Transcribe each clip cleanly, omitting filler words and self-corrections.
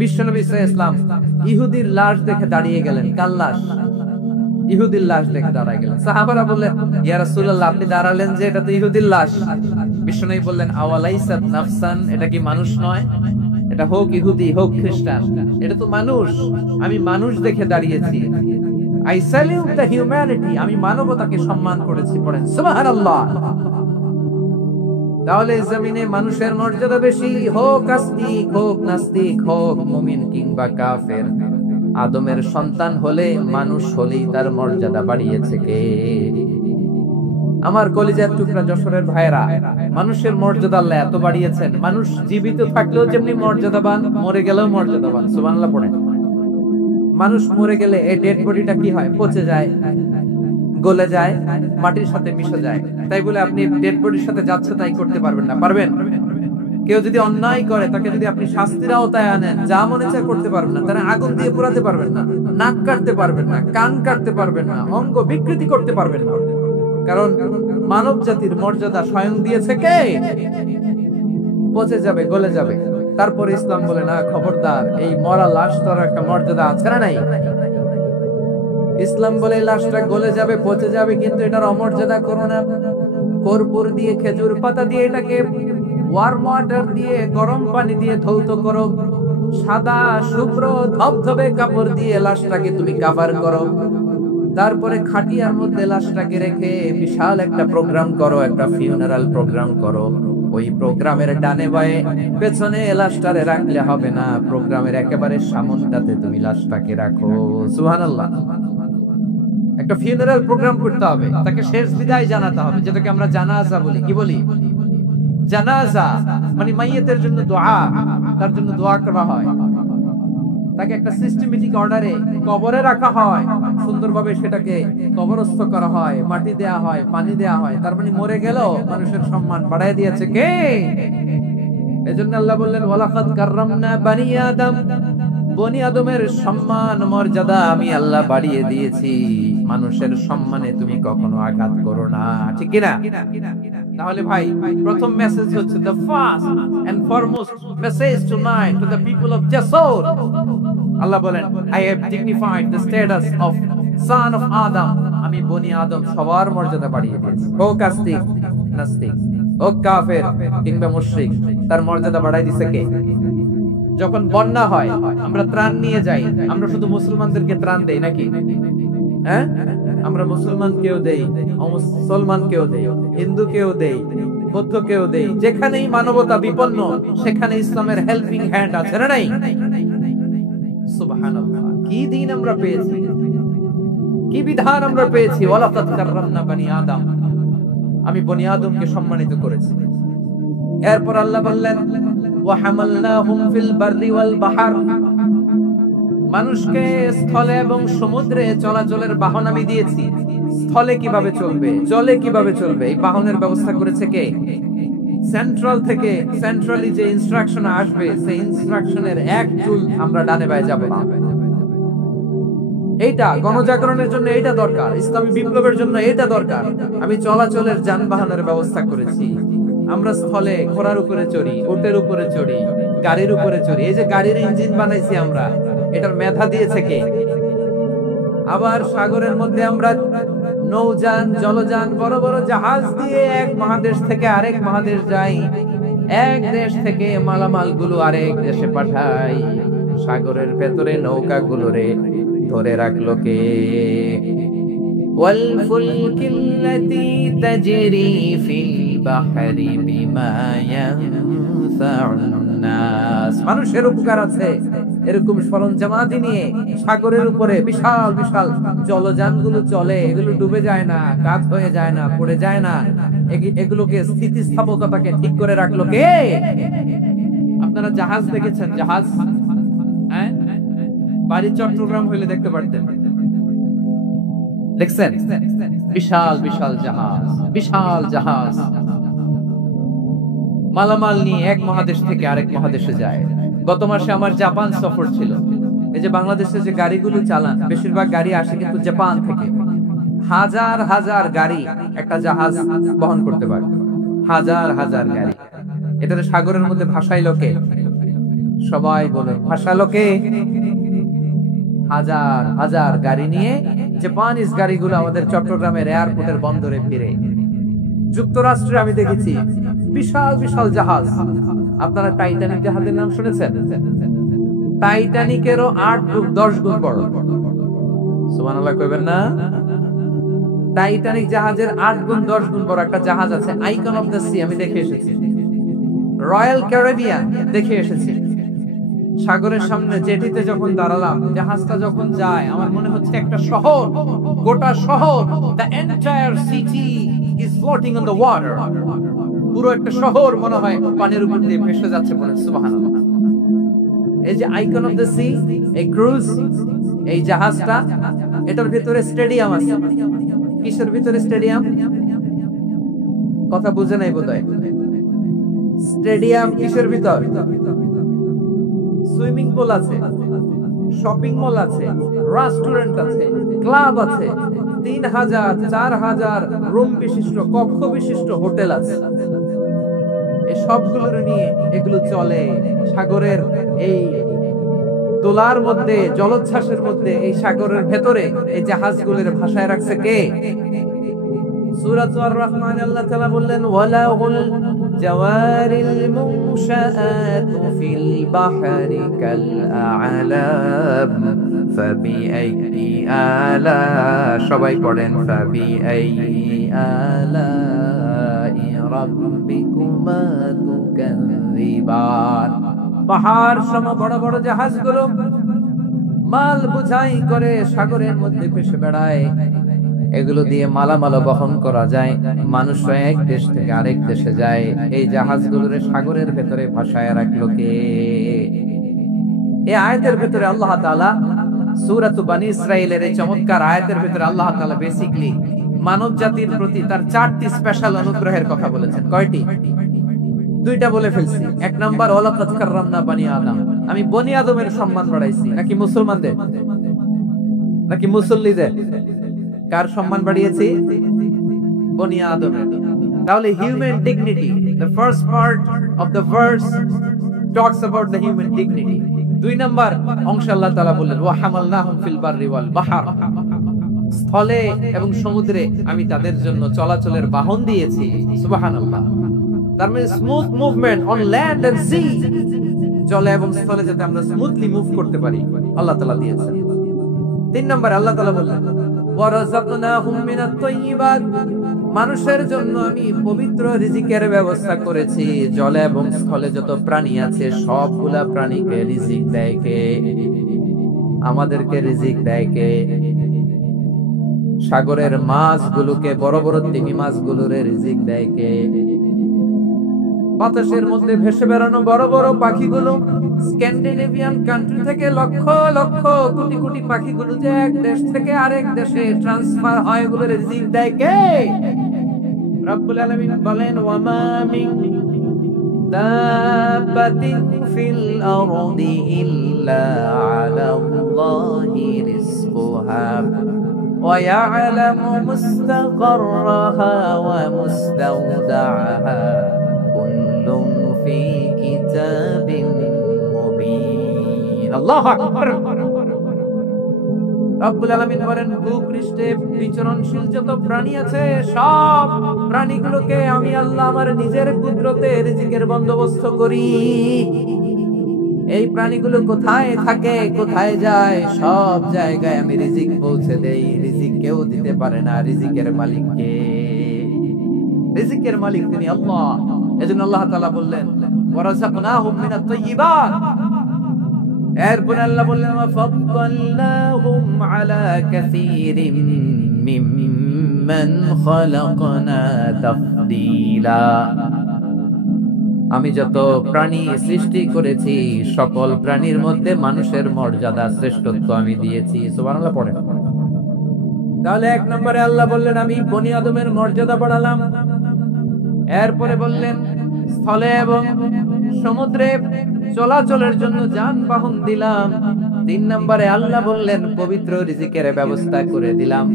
বিশ্বনবী সাল্লাল্লাহু আলাইহি ওয়াসাল্লাম ইহুদির লাশ দেখে দাঁড়িয়ে গেলেন। কার লাশ? ইহুদির লাশ দেখে দাঁড়ায় গেলেন। সাহাবারা বললেন, ইয়া রাসূলুল্লাহ, আপনি দাঁড়ালেন যে, এটা তো ইহুদির লাশ। বিশ্বনবী বললেন, আওয়ালাইসাত নাফসান, এটা কি মানুষ নয়? এটা হোক ইহুদি হোক খ্রিস্টান, এটা তো মানুষ। আমি মানুষ দেখে দাঁড়িয়েছি। আই স্যালিউট দ্য হিউম্যানিটি, আমি মানবতাকে সম্মান করেছি। পড়েন সুবহানাল্লাহ। তাহলে জমিনে মানুষের মর্যাদা বেশি, হোক আস্তিক হোক নাস্তিক, হোক মুমিন কিংবা কাফের। আদমের সন্তান হলে, মানুষ হলেই তার মর্যাদা বাড়িয়েছে কে? আমার কলিজার টুকরা যশোরের ভাইরা, মানুষের মর্যাদা আল্লাহ এত বাড়িয়েছেন, মানুষ জীবিত থাকলেও যেমনি মর্যাদাবান, মরে গেলেও মর্যাদাবান। সুবহানাল্লাহ পড়েন। মানুষ মরে গেলে এই ডেড বডিটা কি হয়? পচে যায়, গলে যায়, মাটির সাথে মিশে যায়। তাই বলে আপনি ডেড বডির সাথে যাচ্ছে তাই করতে পারবেন না? পারবেন? কেউ যদি অন্যায় করে, তাকে যদি আপনি শাস্তির আওতায় আনেন, যা মনে চায় করতে পারবেন না। তারা আগুন দিয়ে পোড়াতে পারবেন না, নাক কাটতে পারবেন না, কান কাটতে পারবেন না, অঙ্গ বিকৃতি করতে পারবেন না। কারণ মানব জাতির মর্যাদা স্বয়ং দিয়েছে কে? পচে যাবে, গলে যাবে। তারপরে ইসলাম বলে, না খবরদার, এই মরা লাশ তোর একটা মর্যাদা আছে না নাই? ইসলাম বলে লাশটা গলে যাবে, পচে যাবে, কিন্তু এটার অমর্যাদা করো না। কর্পূর দিয়ে, খেজুর পাতা দিয়ে এটাকে ওয়ার্ম ওয়াটার দিয়ে, গরম পানি দিয়ে ধৌত করো। সাদা শুভ্র ধবধবে কাপড় দিয়ে লাশটাকে তুমি কাভার করো। তারপরে খাটিয়ার মধ্যে লাশটাকে রেখে বিশাল একটা প্রোগ্রাম করো, একটা ফিউনারাল প্রোগ্রাম করো। ওই প্রোগ্রামের ডানে বায়ে পেছনে লাশটারে রাখলে হবে না, প্রোগ্রামের একেবারে সামনটাতে তুমি লাশটাকে রাখো। সুবহানাল্লাহ। একটা ফিউনারাল প্রোগ্রাম করতে হবে, তাকে শেষ বিদায় জানাতে হবে, যেটাকে আমরা জানাজা বলি। কি বলি? জানাজা মানে মাইয়িতের জন্য দোয়া, তার জন্য দোয়া করা হয়। তাকে একটা সিস্টেমেটিক অর্ডারে কবরে রাখা হয়, সুন্দরভাবে সেটাকে কবরস্থ করা হয়, মাটি দেয়া হয়, পানি দেয়া হয়। তার মানে মরে গেল, মানুষের সম্মান বাড়ায় দিয়েছে কে? এজন্য আল্লাহ বললেন, ওয়ালাকাদ কাররামনা বানি আদম, বনি আদমের সম্মান মর্যাদা আমি আল্লাহ বাড়িয়ে দিয়েছি। মানুষের সম্মানে তুমি কখনো আঘাত করো না, ঠিক কি না? তাহলে ভাই, প্রথম মেসেজ হচ্ছে, the first and foremost message tonight to the people of Jasor, আল্লাহ বলেন, I have dignified the status of son of Adam, আমি বনি আদম সবার মর্যাদা বাড়িয়ে দিয়েছি। হোক আস্তিক নাস্তিক, হোক কাফের কিংবা মুশরিক, তার মর্যাদা বাড়াই দিছে কে? যখন বন্যা হয়, আমরা ত্রাণ নিয়ে যাই, আমরা শুধু মুসলমানদেরকে ত্রাণ দেই নাকি? হ্যাঁ, আমরা মুসলমানকেও দেই, অমুসলমানকেও দেই, হিন্দুকেও দেই, বৌদ্ধকেও দেই। যেখানেই মানবতা বিপন্ন, সেখানে ইসলামের হেল্পিং হ্যান্ড আছে না নাই? সুবহানাল্লাহ। কি দিন আমরা পেয়েছি, কি বিধান আমরা পেয়েছি। ওয়ালাকাদ কাররামনা বানি আদম, আমি বনি আদমকে সম্মানিত করেছি। এরপর আল্লাহ বললেন, ওয়া হামালনাহুম ফিল বাররি ওয়াল বাহর, মানুষকে স্থলে এবং সমুদ্রে চলাচলের বাহন আমি দিয়েছি। স্থলে কিভাবে চলবে, জলে কিভাবে চলবে, এই বাহনের ব্যবস্থা করেছে কে? সেন্ট্রাল থেকে, সেন্ট্রালি যে ইনস্ট্রাকশন আসবে, সেই ইনস্ট্রাকশনের এক চুল আমরা ডানে বায়ে যাব না। এইটা গণজাগরণের জন্য এইটা দরকার, ইসলামী বিপ্লবের জন্য এইটা দরকার। আমি চলাচলের যানবাহনের ব্যবস্থা করেছি। আমরা স্থলে ঘোড়ার উপরে চড়ি, উটের উপরে চড়ি, গাড়ির উপরে চড়ি। এই যে গাড়ির ইঞ্জিন বানাইছি আমরা, এটার মেধা দিয়েছে কে? আবার সাগরের মধ্যে আমরা নৌযান, জলযান, বড় বড় জাহাজ দিয়ে এক মহাদেশ থেকে আরেক মহাদেশ যাই, এক দেশ থেকে মালামাল গুলো আরেক দেশে পাঠাই। সাগরের ভেতরে নৌকা গুলোরে ধরে রাখলো কে? ওয়াল ফুলকিল্লাতী তাজরি ফিল বাহরি বিমা ইয়ানফাউন নাস, মানুষের উপকার আছে এরকম সরঞ্জামাদি নিয়ে সাগরের উপরে বিশাল বিশাল জলযানগুলো চলে। এগুলো ডুবে যায় না, কাজ হয়ে যায় না, পড়ে যায় না। এগুলোকে স্থিতিস্থাপকতাকে ঠিক করে রাখলো কে? আপনারা জাহাজ দেখেছেন? জাহাজ, হ্যাঁ, বাড়ি চট্টগ্রাম হইলে দেখতে পারতেন। দেখছেন? বিশাল বিশাল জাহাজ, বিশাল জাহাজ মালামাল নিয়ে এক মহাদেশ থেকে আরেক মহাদেশে যায়। গত মাসে আমার জাপান সফর ছিল। এই যে বাংলাদেশে যে গাড়িগুলো চালান, বেশিরভাগ গাড়ি আসে কিন্তু জাপান থেকে। হাজার হাজার গাড়ি একটা জাহাজ বহন করতে পারে, হাজার হাজার গাড়ি। এটাতে সাগরের মধ্যে ভাসাইলো কে? সবাই বলে ভাসালোকে হাজার হাজার গাড়ি নিয়ে জাপানিজ গাড়িগুলো আমাদের চট্টগ্রামের এয়ারপোর্টের বন্দরে ফিরে। যুক্তরাষ্ট্রে আমি দেখেছি বিশাল বিশাল জাহাজ। আপনারা টাইটানিক জাহাজের নাম শুনেছেন? টাইটানিকেরও 8-10 গুণ বড়। সুবহানাল্লাহ কইবেন না? টাইটানিক জাহাজের 8-10 গুণ বড় একটা জাহাজ আছে, আইকন অফ দ্য সি, আমি দেখে এসেছি। রয়্যাল ক্যারিবিয়ান দেখে এসেছি। সাগরের সামনে জেটিতে যখন দাঁড়ালাম, জাহাজটা যখন যায়, আমার মনে হচ্ছে একটা শহর, গোটা শহর, the entire city is floating on the water, পুরো একটা শহর মনে হয় পানির উপর দিয়ে ভেসে যাচ্ছে। বলেন সুবহানাল্লাহ। এই যে আইকন অফ দ্য সি, এই ক্রুজ, এই জাহাজটা, এটার ভিতরে স্টেডিয়াম আছে। কিসের ভিতরে স্টেডিয়াম? কথা বুঝে নাই বোধহয়। স্টেডিয়াম কিসের ভিতর? সুইমিং পুল আছে, শপিং মল আছে, রেস্টুরেন্ট আছে, ক্লাব আছে, 3000 4000 রুম বিশিষ্ট, কক্ষ বিশিষ্ট হোটেল আছে। এই সবগুলোর নিয়ে এগুলো চলে সাগরের এই দোলার মধ্যে, জলোচ্ছ্বাসের মধ্যে, এই সাগরের ভেতরে এই জাহাজগুলোর ভাষায় রাখছে কে? সূরা আর রহমান আল্লাহ তাআলা বললেন ওয়ালাহুল জাওয়ারিল মুনশাআতু ফিল বাহরি কাল আ'লাম ফাবিআইয়ি আলা, সবাই পড়েন ফাবিআইয়ি আলাই রাব্বিকুমা তুকাযিবান। পাহাড় সম বড় বড় জাহাজগুলো মাল বোঝাই করে সাগরের মধ্যে ভেসে বেড়ায়। এগুলো দিয়ে মালামাল বহন করা যায়, মানুষ এক দেশ থেকে আরেক দেশে যায়। এই জাহাজগুলোর সাগরের ভেতরে ভাসায় রাখলো কে? এই আয়াতের ভেতরে আল্লাহ তাআলা সূরা বনী ইসরাঈলের এই চমৎকার আয়াতের ভেতরে আল্লাহ তাআলা বেসিক্যালি মানব জাতির প্রতি তার 4টি স্পেশাল অনুগ্রহের কথা বলেছেন। কয়টি? 2টা বলে ফেলছি। 1 নাম্বার ওয়ালাকাদ কাররামনা বনি আদম, আমি বনি আদমের সম্মান বাড়াইছি। নাকি মুসলমানদের? নাকি মুসল্লিদের? কার সম্মান বাড়িয়েছি? বনি আদমের। তাহলে human dignity, the first part of the verse talks about the human dignity. 2 number অংশ আল্লাহ তাআলা বললেন ওয়া হামালনাহুম ফিল বাররি ওয়াল বাহর, স্থলে এবং সমুদ্রে আমি তাদের জন্য চলাচলের বাহন দিয়েছি। সুবহানাল্লাহ। তার মানে smooth movement on land and sea, জলে এবং স্থলে যাতে আমরা স্মুথলি মুভ করতে পারি আল্লাহ তাআলা দিয়েছেন। 3 নম্বরে আল্লাহ তাআলা বললেন ওয়ারাযাকনাহুম মিনাত তাইয়্যিবাত, মানুষের জন্য আমি পবিত্র রিজিকের ব্যবস্থা করেছি। জলে এবং স্থলে যত প্রাণী আছে সবগুলা প্রাণীকে রিজিক দেয় কে? আমাদেরকে রিজিক দেয় কে? সাগরের মাছগুলোকে, বড় বড় তিমি মাছগুলোরে রিজিক দেয় কে? বাতাসের মধ্যে ভেসে বেড়ানো বড় বড় পাখিগুলো, স্ক্যান্ডিনেভিয়ান কান্ট্রি থেকে লক্ষ লক্ষ কোটি কোটি পাখিগুলো যে এক দেশ থেকে আরেক দেশে ট্রান্সফার হয়, এগুলোর রিজিক দেয় কে? রব্বুল আলামিন বলেন ওয়ামা মিন দাব্বাতিন ফিল আরদি ইল্লা আলাল্লাহি রিজকুহা ওয়া ইয়ালামু মুস্তাকাররাহা ওয়া মুস্তাওদাআহা কুল্লুন ফি কিতাবিন মুবিন। আল্লাহু আকবার। রব্বুল আলামিন বলেন ভূপৃষ্ঠে বিচরণশীল যত প্রাণী আছে সব প্রাণীগুলোকে আমি আল্লাহ আমার নিজের কুদরতে রিজিকের বন্দোবস্ত করি। এই প্রাণীগুলো কোথায় থাকে, কোথায় যায়, সব জায়গায় আমি রিজিক পৌঁছে দেই। রিজিক কেউ দিতে পারে না, রিজিকের মালিক কে? রিজিকের মালিক তিনি আল্লাহ। এজন্য আল্লাহ তাআলা বললেন ওয়ারাযাকনাহুম মিনাত তাইয়্যিবাত। এরপর আল্লাহ বললেন ওয়াফাদ্দালনাহুম আলা কাসীরিম মিম্মান খালাকনা তাফদীলা। আমি যত প্রাণী সৃষ্টি করেছি সকল প্রাণীর মধ্যে মানুষের মর্যাদা শ্রেষ্ঠত্ব আমি দিয়েছি। সুবহানাল্লাহ পড়েন। তাহলে 1 নম্বরে আল্লাহ বললেন আমি বনি আদমের মর্যাদা বাড়ালাম। এরপরে বললেন স্থলে এবং সমুদ্রে চলাচলের জন্য যানবাহন দিলাম। 3 নম্বরে আল্লাহ বললেন পবিত্র রিজিকের ব্যবস্থা করে দিলাম।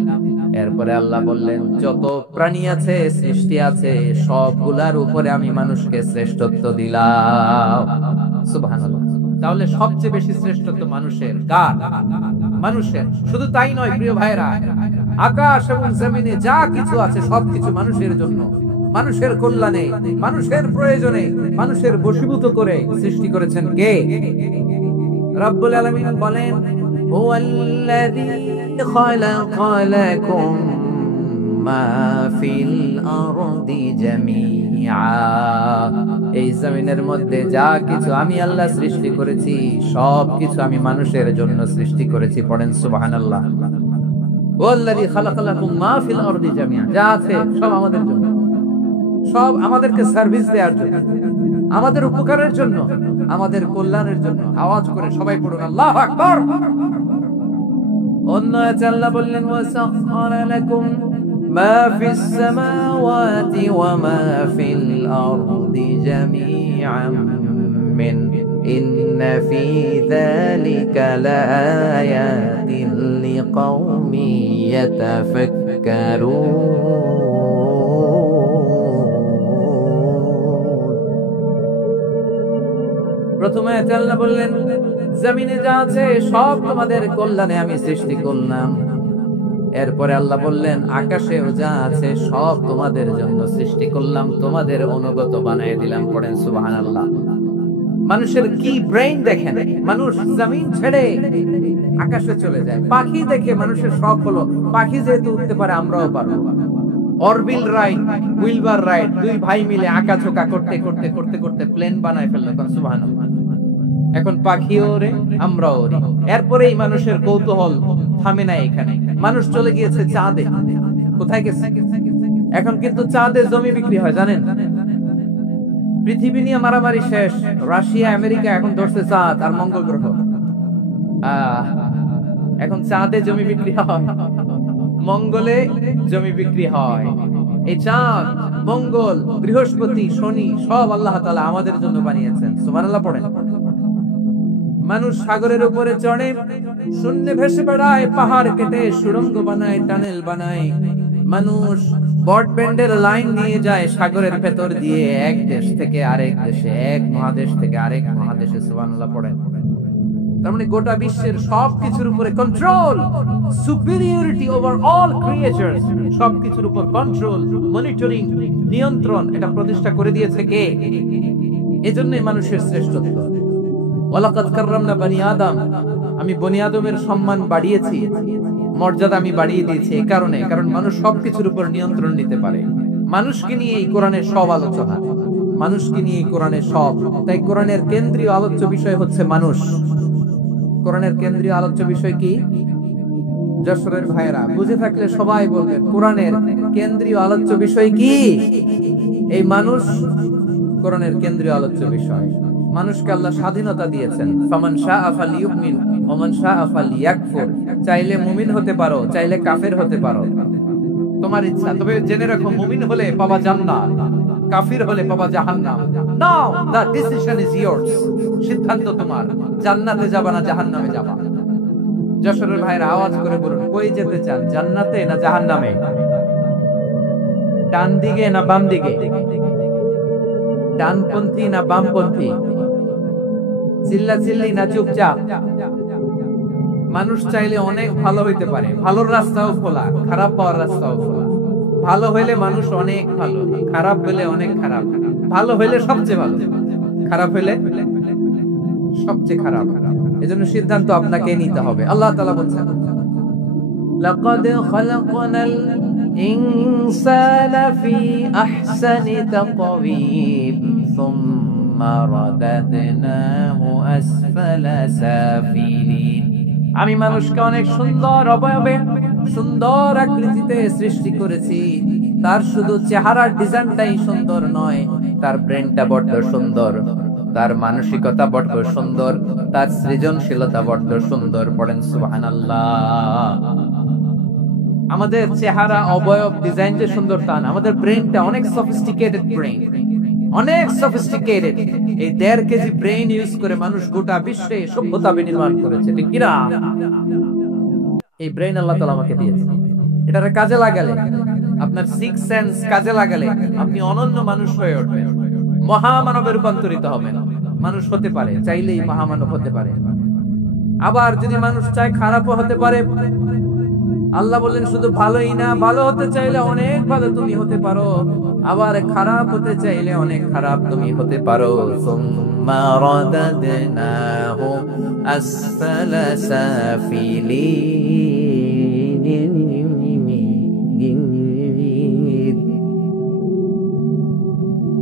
এরপরে আল্লাহ বললেন যত প্রাণী আছে, সৃষ্টি আছে, সবগুলার উপরে আমি মানুষকে শ্রেষ্ঠত্ব দিলাম। সুবহানাল্লাহ। তাহলে সবচেয়ে বেশি শ্রেষ্ঠত্ব মানুষের। কার? মানুষের। শুধু তাই নয় প্রিয় ভাইরা, আকাশ এবং জমিনে যা কিছু আছে সবকিছু মানুষের জন্য, মানুষের কল্যাণে, মানুষের প্রয়োজনে, মানুষের বশীভূত করে সৃষ্টি করেছেন কে? রব্বুল আলামিন বলেন, হুয়াল্লাযী খালাকা লাকুম মা ফিল আরদি জামিআ। এই জমিনের মধ্যে যা কিছু আমি আল্লাহ সৃষ্টি করেছি সব কিছু আমি মানুষের জন্য সৃষ্টি করেছি। পড়েন সুবহানাল্লাহ। হুয়াল্লাযী খালাকা লাকুম মা ফিল আরদি জামিআ, যা আছে সব আমাদের জন্য, সব আমাদেরকে সার্ভিস দেওয়ার জন্য, আমাদের উপকারের জন্য, আমাদের কল্যাণের জন্য। আওয়াজ করে সবাই পড়ুন আল্লাহু আকবার। অন্য আয়াতে আল্লাহ বললেন, ওয়াসাখখারা লাকুম মা ফিস সামাওয়াতি ওয়া মা ফিল আরদি জামিআন মিন ইন্না ফি যালিকা লাআয়াতিন লিকাউমিন ইয়াতাফাক্কারুন। প্রথমে আল্লাহ বললেন, জমিনে যা আছে সব তোমাদের কল্যাণে আমি সৃষ্টি করলাম। এরপরে আল্লাহ বললেন, আকাশেও যা আছে সব তোমাদের জন্য সৃষ্টি করলাম, তোমাদের অনুগত বানিয়ে দিলাম। পড়েন সুবহানাল্লাহ। মানুষের কি ব্রেইন দেখেন, মানুষ জমিন ছেড়ে আকাশে চলে যায়। পাখি দেখে মানুষের শখ হলো পাখি যেহেতু উঠতে পারে আমরাও পারবো। অরবিল রাইট, উইলবার রাইট, দুই ভাই মিলে আঁকাঝোঁকা করতে করতে করতে করতে প্লেন বানায় ফেললো। সুবহানাল্লাহ। এখন পাখিও ওড়ে, আমরাও ওড়ি। এরপরেই মানুষের কৌতূহল থামে না এখানে। মানুষ চলে গিয়েছে চাঁদে। কোথায় গেছে? এখন কিন্তু চাঁদে জমি বিক্রি হয়, জানেন? পৃথিবী নিয়ে মারামারি শেষ। রাশিয়া আমেরিকা এখন ধরছে চাঁদ আর মঙ্গল গ্রহ। এখন চাঁদে জমি বিক্রি হয়, মঙ্গলে জমি বিক্রি হয়। এই চাঁদ, মঙ্গল, বৃহস্পতি, শনি সব আল্লাহ তাআলা আমাদের জন্য বানিয়েছেন। সুবহানাল্লাহ পড়েন। মানুষ সাগরের উপরে চড়ে, শূন্যে ভেসে বেড়ায়, পাহাড় কেটে সুড়ঙ্গ বানায়, টানেল বানায়। মানুষ ব্রডব্যান্ডের লাইন নিয়ে যায় সাগরের ভেতর দিয়ে, এক দেশ থেকে আরেক দেশে, এক মহাদেশ থেকে আরেক মহাদেশে। সুবহানাল্লাহ পড়েন। তার মানে গোটা বিশ্বের সবকিছুর উপরে control, superiority over all creatures, সবকিছুর উপর কন্ট্রোল, মনিটরিং, নিয়ন্ত্রণ, এটা প্রতিষ্ঠা করে দিয়েছে কে? এজন্যই মানুষের শ্রেষ্ঠত্ব। ওয়ালাকাদ কাররামনা বনি আদম, আমি বনি আদমের সম্মান বাড়িয়েছি, মর্যাদা আমি বাড়িয়ে দিয়েছি। এই কারণে, কারণ মানুষ সবকিছুর উপর নিয়ন্ত্রণ নিতে পারে। মানুষকে নিয়ে এই কোরআনের সব আলোচনা, মানুষকে নিয়ে এই কোরআনের সব। তাই কোরআনের কেন্দ্রীয় আলোচ্য বিষয় হচ্ছে মানুষ। কোরআনের কেন্দ্রীয় আলোচ্য বিষয় কি? যশোরের ভাইরা বুঝে থাকলে সবাই বলবেন, কোরআনের কেন্দ্রীয় আলোচ্য বিষয় কি? এই মানুষ কোরআনের কেন্দ্রীয় আলোচ্য বিষয়। মানুষকে আল্লাহ স্বাধীনতা দিয়েছেন। ফামান শাআ ফালিয়ুমিন ওয়া মান শাআ ফালিয়াকফুর। চাইলে মুমিন হতে পারো, চাইলে কাফের হতে পারো, তোমার ইচ্ছা। তবে জেনে রাখো, মুমিন হলে পাবা জান্নাত, কাফির হলে পাবা জাহান্নাম। নাও দ্য ডিসিশন ইজ ইয়ার্স। সিদ্ধান্ত তোমার, জান্নাতে যাবা না জাহান্নামে যাবা। যশোরের ভাইরা আওয়াজ করে বলুন, কই যেতে চান, জান্নাতে না জাহান্নামে? ডান দিকে না বাম দিকে? ডানপন্থী না বামপন্থী? চিল্লাচিল্লি না চুপচাপ? মানুষ চাইলে অনেক ভালো হইতে পারে, ভালোর রাস্তাও খোলা, খারাপ হওয়ার রাস্তাও খোলা। ভালো হইলে মানুষ অনেক ভালো, খারাপ হইলে অনেক খারাপ। ভালো হইলে সবচেয়ে ভালো, খারাপ হইলে সবচেয়ে খারাপ। এজন্য সিদ্ধান্ত আপনাকে নিতে হবে। আল্লাহ তাআলা বলছেন, লাকাদ খালাকনাল ইনসানা ফি আহসানি তাকওয়িম সুম্মা রাদাদনাহু আসফালা সাফিলিন। আমি মানুষকে অনেক সুন্দর অবয়বে, সুন্দর আকৃতিতে সৃষ্টি করেছি। তার শুধু চেহারার ডিজাইনটাই সুন্দর নয়, তার ব্রেনটা বড্ড সুন্দর, তার মানসিকতা বড্ড সুন্দর, তার সৃজনশীলতা বড্ড সুন্দর। পড়েন সুবহানাল্লাহ। আমাদের চেহারা, অবয়ব, ডিজাইন যে সুন্দর তা না, আমাদের ব্রেনটা অনেক সফিস্টিকেটেড ব্রেন, অনেক সফিস্টিকেটেড। এই 1.5 কেজি ব্রেন ইউজ করে মানুষ গোটা বিশ্বে সভ্যতা বিনির্মাণ করেছে, ঠিক কি না? এই ব্রেন আল্লাহ তাআলা আমাকে দিয়েছে। এটারে কাজে লাগালে, আপনার সিক্স সেন্স কাজে লাগালে আপনি অনন্য মানুষ হয়ে উঠবেন, মহামানবে রূপান্তরিত হবেন। মানুষ হতে পারে, চাইলেই মহামানব হতে পারে। আবার যদি মানুষ চায় খারাপও হতে পারে। আল্লাহ বললেন শুধু ভালোই না, ভালো হতে চাইলে অনেক ভালো তুমি হতে পারো, আবার খারাপ হতে চাইলে অনেক খারাপ তুমি হতে পারো। সুম্মা রাদাদনাহু আসফালা সাফিলিন।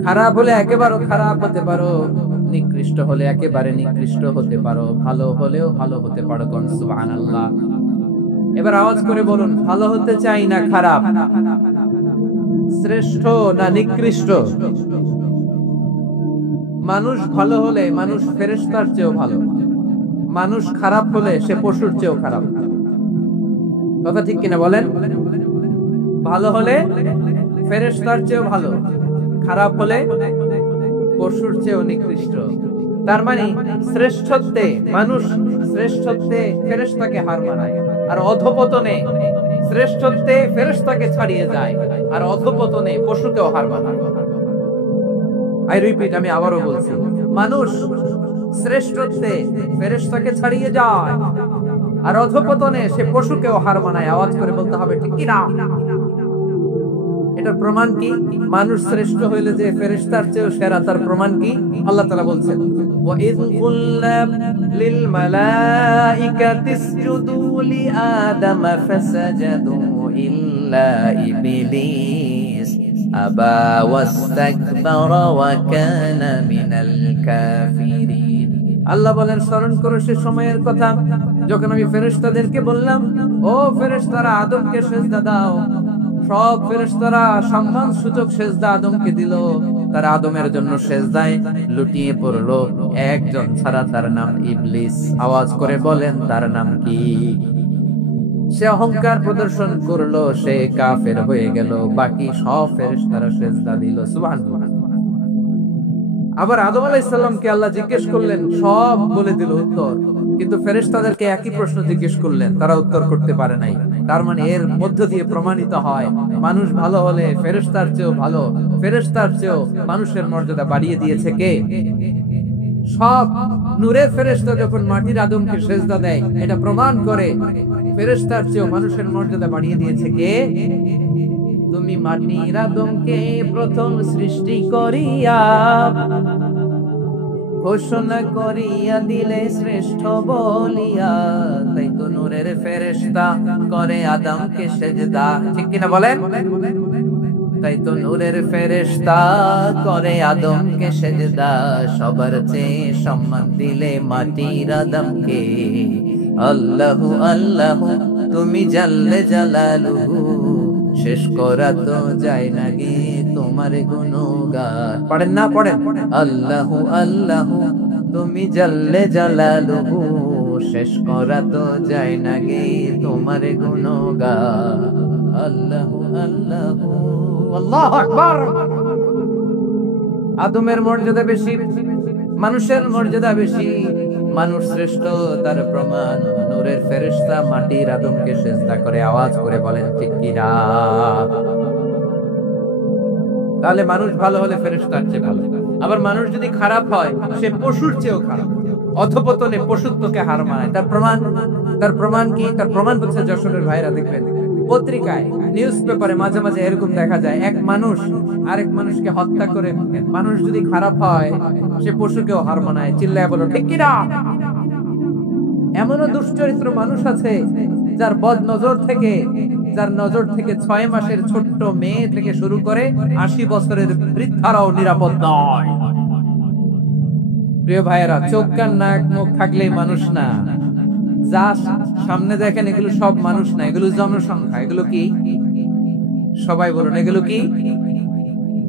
খারাপ হলে একেবারে খারাপ হতে পারো, নিকৃষ্ট হলে একেবারে নিকৃষ্ট হতে পারো, ভালো হলেও ভালো হতে পারো। কোন সুবহানাল্লাহ। এবার আওয়াজ করে বলুন, ভালো হতে চাই না খারাপ, শ্রেষ্ঠ না নিকৃষ্ট? মানুষ ভালো হলে মানুষ ফেরেশতার চেয়েও ভালো, মানুষ খারাপ হলে সে পশুর চেয়েও খারাপ। কথা ঠিক কিনা বলেন? ভালো হলে ফেরেশতার চেয়েও ভালো, খারাপ হলে পশুর চেয়েও নিকৃষ্ট। তার মানে শ্রেষ্ঠত্বে মানুষ, শ্রেষ্ঠত্বে ফেরেশতাকে হার মানায়, আর অধপতনে শ্রেষ্ঠত্বে ফেরেশতাকে ছাড়িয়ে যায়, আর অধপতনে পশুকেও হার মানায়। আই রিপিট, আমি আবারও বলছি, মানুষ শ্রেষ্ঠত্বে ফেরেশতাকে ছাড়িয়ে যায়, আর অধপতনে সে পশুকেও হার মানায়। আওয়াজ করে বলতে হবে ঠিক কি না? এটার প্রমাণ কি? মানুষ শ্রেষ্ঠ হইলে যে ফেরেশতার চেয়েও সেরা, তার প্রমাণ কি? আল্লাহ তাআলা বলছেন, ওয়া ইয কুল্লা লিল মালাইকাতি ইসজুদু লি আদামা ফাসাজাদু ইল্লা ইবলিস আবা ওয়াস্তাকবারা ওয়া কানা মিনাল কাফিরিন। আল্লাহ বলেন, স্মরণ করো সে সময়ের কথা যখন আমি ফেরেশতাদেরকে বললাম, ও ফেরেশতারা আদমকে সিজদা দাও। সব ফেরেশতারা সম্মান সূচক সিজদা আদমকে দিল, তারা আদমের জন্য সিজদায় লুটিয়ে পড়লো, একজন ছাড়া, তার নাম ইবলিস। আওয়াজ করে বলেন, তার নাম কি? সে অহংকার প্রদর্শন করলো, সে কাফের হয়ে গেল, বাকি সব ফেরেশতারা সিজদা দিল। সুবহানাল্লাহ। আবার আদম আলাইহিস সালামকে আল্লাহ জিজ্ঞেস করলেন, সব বলে দিল উত্তর, কিন্তু ফেরেশতাদেরকে একই প্রশ্ন জিজ্ঞেস করলেন, তারা উত্তর করতে পারে নাই। তার মানে এর মধ্য দিয়ে প্রমাণিত হয়, মানুষ ভালো হলে ফেরেশতার চেয়েও ভালো, ফেরেশতার চেয়েও মানুষের মর্যাদা বাড়িয়ে দিয়েছে কে? সব নূরের ফেরেশতা যখন মাটির আদমকে সিজদা দেয়, এটা প্রমাণ করে ফেরেশতার চেয়েও মানুষের মর্যাদা বাড়িয়ে দিয়েছে কে? তুমি মাটির আদমকে প্রথম সৃষ্টি করিয়া ঘোষণা করিয়া দিলে শ্রেষ্ঠ বলিয়া, তাই তো নূরের ফেরেশতা করে আদমকে সিজদা। ঠিক কিনা বলেন? তাই তো নূরের ফেরেশতা করে আদমকে সিজদা, সবার চেয়ে সম্মান দিলে মাটির আদমকে। আল্লাহু আল্লাহু তুমি জাল্লে জালালুহু, শেষ করা তো যায় না গে তোমার গুণগান। পড়েন না? পড়েন। আল্লাহু আল্লাহু তুমি জাল্লে জালালুহু, শেষ করা তো যায় না গে তোমার গুণগান। আল্লাহু আল্লাহু। আল্লাহু আকবার। আদমের মর্যাদা বেশি, মানুষের মর্যাদা বেশি, মানুষ শ্রেষ্ঠ, তার প্রমাণ নূরের ফেরেশতা মাটির আদমকে সিজদা করে। আওয়াজ করে বলেন ঠিক কি না? তাহলে মানুষ ভালো হলে ফেরেশতার চেয়ে ভালো, আবার মানুষ যদি খারাপ হয় সে পশুর চেয়েও খারাপ, অধপতনে পশুত্বকে হার মানায়। তার প্রমাণ, তার প্রমাণ কি? তার প্রমাণ হচ্ছে যশোরের ভাইরা দেখবেন পত্রিকায়, নিউজ পেপারে মাঝে মাঝে এরকম দেখা যায়, এক মানুষ আরেক মানুষকে হত্যা করে। মানুষ যদি খারাপ হয় সে পশুকেও হার মানায়। চিল্লায় বলো ঠিক কি না? এমনও দুশ্চরিত্র মানুষ আছে যার বদ নজর থেকে, যার নজর থেকে 6 মাসের ছোট্ট মেয়ে থেকে শুরু করে 80 বছরের বৃদ্ধারাও নিরাপদ নয়। প্রিয় ভাইয়েরা, চোখ কান নাক মুখ থাকলেই মানুষ না, যা সামনে দেখেন এগুলো সব মানুষ না, এগুলো জনসংখ্যা। এগুলো কি? সবাই বলুন, এগুলো কি?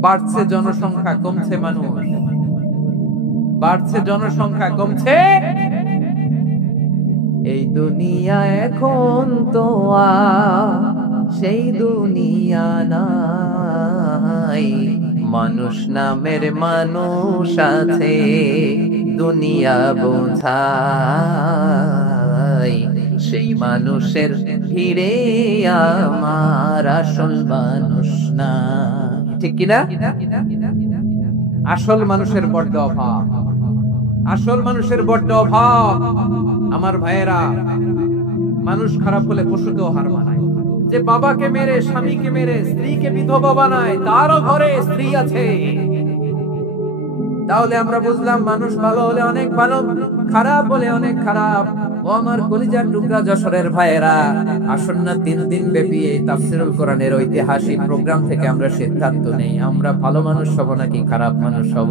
বাড়ছে জনসংখ্যা, কমছে মানুষ। বাড়ছে জনসংখ্যা, কমছে। এই দুনিয়া এখন তো সেই দুনিয়া নাই, মানুষ নামের মানুষ আছে, দুনিয়া বোঝাই, সেই মানুষের ভিড়ে আমার আসল মানুষ না। ঠিক কিনা? আসল মানুষের বড্ড অভাব। আসল মানুষের বড্ড অভাব। আমার ভাইয়েরা, মানুষ খারাপ হলে পশুকেও হার মানায়। যে বাবাকে মেরে, স্বামীকে মেরে স্ত্রীকে বিধবা বানায়, তারও ঘরে স্ত্রী আছে। তাহলে আমরা বুঝলাম মানুষ ভালো হলে অনেক ভালো, খারাপ হলে অনেক খারাপ। ও আমার কলিজার টুকরা যশোরের ভাইয়েরা, আসন্ন 3 দিন ব্যাপী এই তাফসীরুল কোরআনের ঐতিহাসিক প্রোগ্রাম থেকে আমরা সিদ্ধান্ত নেই, আমরা ভালো মানুষ হব নাকি খারাপ মানুষ হব।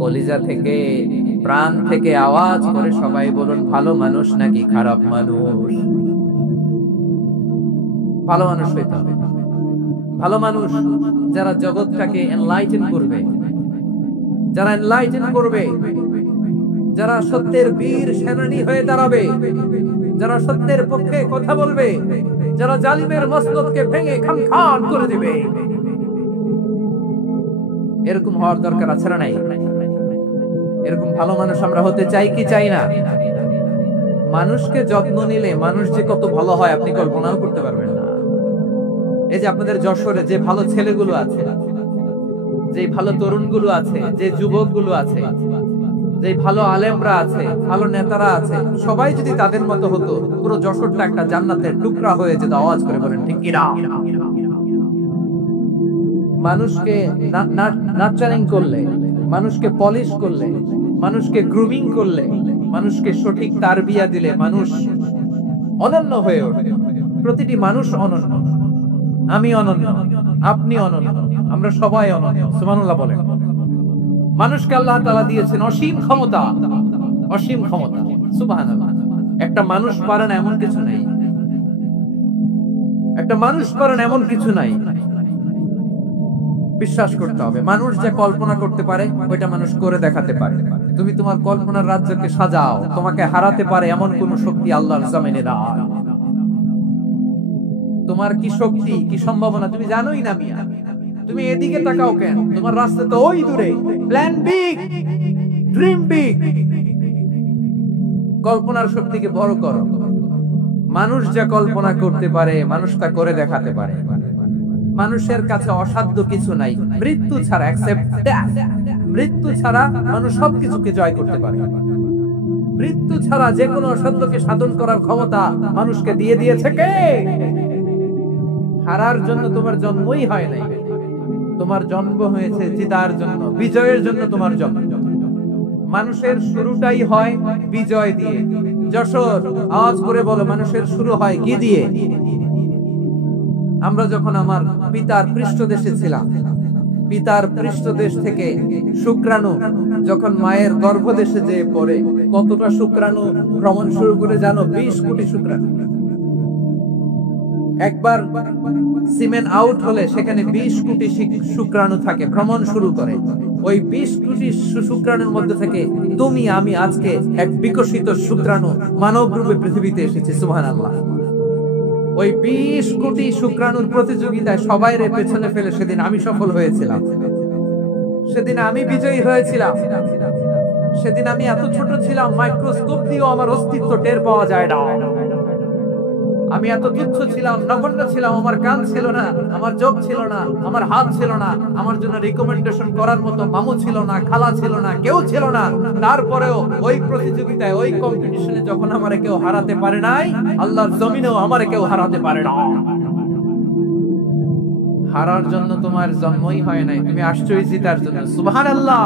কলিজা থেকে, প্রাণ থেকে আওয়াজ করে সবাই বলুন, ভালো মানুষ নাকি খারাপ মানুষ? ভালো মানুষ হইতে হবে। ভালো মানুষ যারা জগৎটাকে এনলাইটেন করবে, যারা এনলাইটেন করবে, যারা সত্যের বীর সেনানী হয়ে দাঁড়াবে, যারা সত্যের পক্ষে কথা বলবে, যারা জালিমের মসনদকে ভেঙে খান করে দিবে, এরকম হওয়ার দরকার আছে না নাই? এরকম ভালো মানুষ আমরা হতে চাই কি চাই না? মানুষকে যত্ন নিলে মানুষ যে কত ভালো হয় আপনি কল্পনাও করতে পারবেন না। এই যে আপনাদের যশোরে যে ভালো ছেলেগুলো আছে, যে ভালো তরুণগুলো আছে, যে যুবকগুলো আছে, যে ভালো আলেমরা আছে, ভালো নেতারা আছে, সবাই যদি তাদের মতো হতো, পুরো যশোরটা একটা জান্নাতের টুকরা হয়ে যেত। আওয়াজ করে বলেন ঠিক কি না? মানুষকে নার্চারিং করলে, মানুষকে পলিশ করলে, মানুষকে গ্রুমিং করলে, মানুষকে সঠিক তারবিয়া দিলে মানুষ অনন্য হয়ে ওঠে। প্রতিটি মানুষ অনন্য। আমি অনন্য, আপনি অনন্য, আমরা সবাই অনন্য। সুবহানাল্লাহ বলেন। মানুষকে আল্লাহ তাআলা দিয়েছেন অসীম ক্ষমতা, অসীম ক্ষমতা। সুবহানাল্লাহ। একটা মানুষ পারে না এমন কিছু নাই, একটা মানুষ পারে না এমন কিছু নাই। বিশ্বাস করতে হবে, মানুষ যে কল্পনা করতে পারে ওইটা মানুষ করে দেখাতে পারে। তুমি তোমার কল্পনার রাজ্যকে সাজাও, তোমাকে হারাতে পারে এমন কোন শক্তি আল্লাহর জমিনে নাই। তোমার কি শক্তি, কি সম্ভাবনা তুমি জানোই না মিয়া। তুমি এদিকে তাকাও কেন? তোমার রাস্তা তো ওই দূরে। Plan big, dream big. কল্পনার শক্তিকে বড় করো। মানুষ যা কল্পনা করতে পারে মানুষ তা করে দেখাতে পারে। মানুষের কাছে অসাধ্য কিছু নাই, মৃত্যু ছাড়া। Accept that. মৃত্যু ছাড়া মানুষ সবকিছুকে জয় করতে পারে। মৃত্যু ছাড়া যে কোনো অসাধ্যকে সাধন করার ক্ষমতা মানুষকে দিয়ে দিয়েছে কে? হারার জন্য তোমার জন্মই হয় নাই, তোমার জন্ম হয়েছে জিতার জন্য, বিজয়ের জন্য তোমার জন্ম। মানুষের শুরুটাই হয় বিজয় দিয়ে। যশোর, আওয়াজ করে বলো, মানুষের শুরু হয় কি দিয়ে? আমরা যখন আমার পিতার পৃষ্ঠদেশে ছিলাম, পিতার পৃষ্ঠদেশ থেকে শুক্রাণু যখন মায়ের গর্ভদেশে যেয়ে পড়ে, কতটা শুক্রাণু ভ্রমণ শুরু করে জানো? 20 কোটি শুক্রাণু। একবার সিমেন আউট হলে সেখানে 20 কোটি শুক্রাণু থাকে, ভ্রমণ শুরু করে। ওই 20 কোটি শুক্রাণুর মধ্যে থেকে তুমি আমি আজকে এক বিকশিত শুক্রাণু মানব রূপে পৃথিবীতে এসেছি। সুবহানাল্লাহ। ওই 20 কোটি শুক্রাণুর প্রতিযোগিতায় সবাই রে পেছনে ফেলে সেদিন আমি সফল হয়েছিলাম, সেদিন আমি বিজয়ী হয়েছিলাম। সেদিন আমি এত ছোট ছিলাম, মাইক্রোস্কোপ দিয়েও আমার অস্তিত্ব টের পাওয়া যায় না। আমি এত তুচ্ছ ছিলাম, নগণ্য ছিলাম। আমার কান ছিল না, আমার চোখ ছিল না, আমার হাত ছিল না, আমার জন্য রিকমেন্ডেশন করার মতো মামু ছিল না, খালা ছিল না, কেউ ছিল না। তারপরেও ওই প্রতিযোগিতায়, ওই কম্পিটিশনে যখন আমারে কেউ হারাতে পারে নাই, আল্লাহর জমিনেও আমারে কেউ হারাতে পারে না। হারার জন্য তোমার জন্মই হয় নাই, তুমি আসছোই জিতার জন্য। সুবহানাল্লাহ।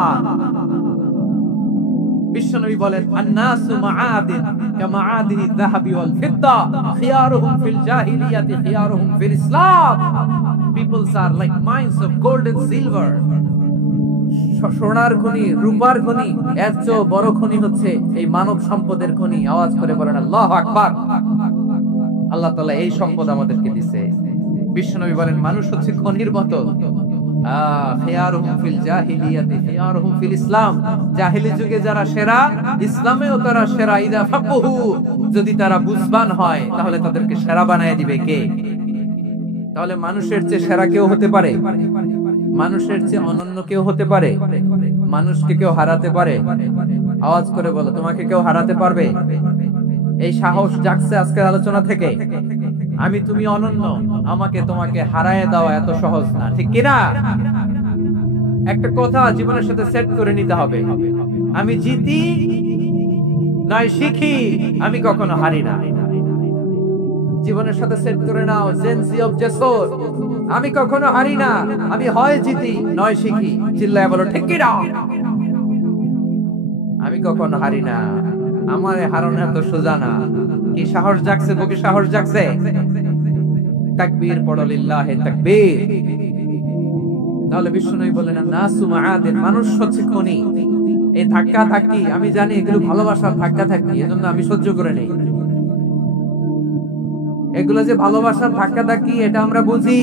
বিশ্বনবী বলেন, আন-নাসু মাআদিন কামাআদিনিয যাহাবি ওয়াল ফিদ্দা, খিয়ারুহুম ফিল জাহিলিয়াতি খিয়ারুহুম ফিল ইসলাম। Peoples are like mines of gold and silver. সোনার খনি, রূপার খনি, এর চেয়ে বড় খনি হচ্ছে এই মানব সম্পদের খনি। আওয়াজ করে বলেন আল্লাহু আকবার। আল্লাহ তাআলা এই সম্পদ আমাদেরকে দিয়েছে। বিশ্বনবী বলেন, মানুষ হচ্ছে খনির মতো। খিয়ারুহুম ফিল জাহিলিয়াতি খিয়ারুহুম ফিল ইসলাম। জাহেলি যুগে যারা সেরা, ইসলামেও তারা সেরা। ইদা ফাকহু, যদি তারা বুঝবান হয় তাহলে তাদেরকে সেরা বানায় দিবে কে? তাহলে মানুষের চেয়ে সেরা কেউ হতে পারে? মানুষের চেয়ে অনন্য কেউ হতে পারে? মানুষকে কেউ হারাতে পারে? আওয়াজ করে বলো, তোমাকে কেউ হারাতে পারবে? এই সাহস জাগছে আজকের আলোচনা থেকে। আমি তুমি অনন্য, আমাকে তোমাকে হারায় দেওয়া এত সহজ না, ঠিক কিনা? একটা কথা জীবনের সাথে সেট করে নিতে হবে। আমি জিতি নয় শিখি, আমি কখনো হারি না। জীবনের সাথে সেট করে নাও, জেনসি অফ জেসর, আমি কখনো হারি না, আমি হয় জিতি নয় শিখি। চিল্লায় বলো ঠিক কি না? আমি কখনো হারি না, আমার হারানো এত সোজা না। কি সাহস জাগছে? বুকে সাহস জাগছে? তাকবীর পড়ো, লিল্লাহি তাকবীর। তাহলে বিষ্ণুই বলেন নাসু মাআদিন, মানুষ হচ্ছে খনি। এই ধাক্কা ধাক্কি আমি জানি এগুলো ভালোবাসার ধাক্কা ধাক্কি, এজন্য আমি সহ্য করে নেই। এগুলো যে ভালোবাসার ধাক্কা ধাক্কি এটা আমরা বুঝি।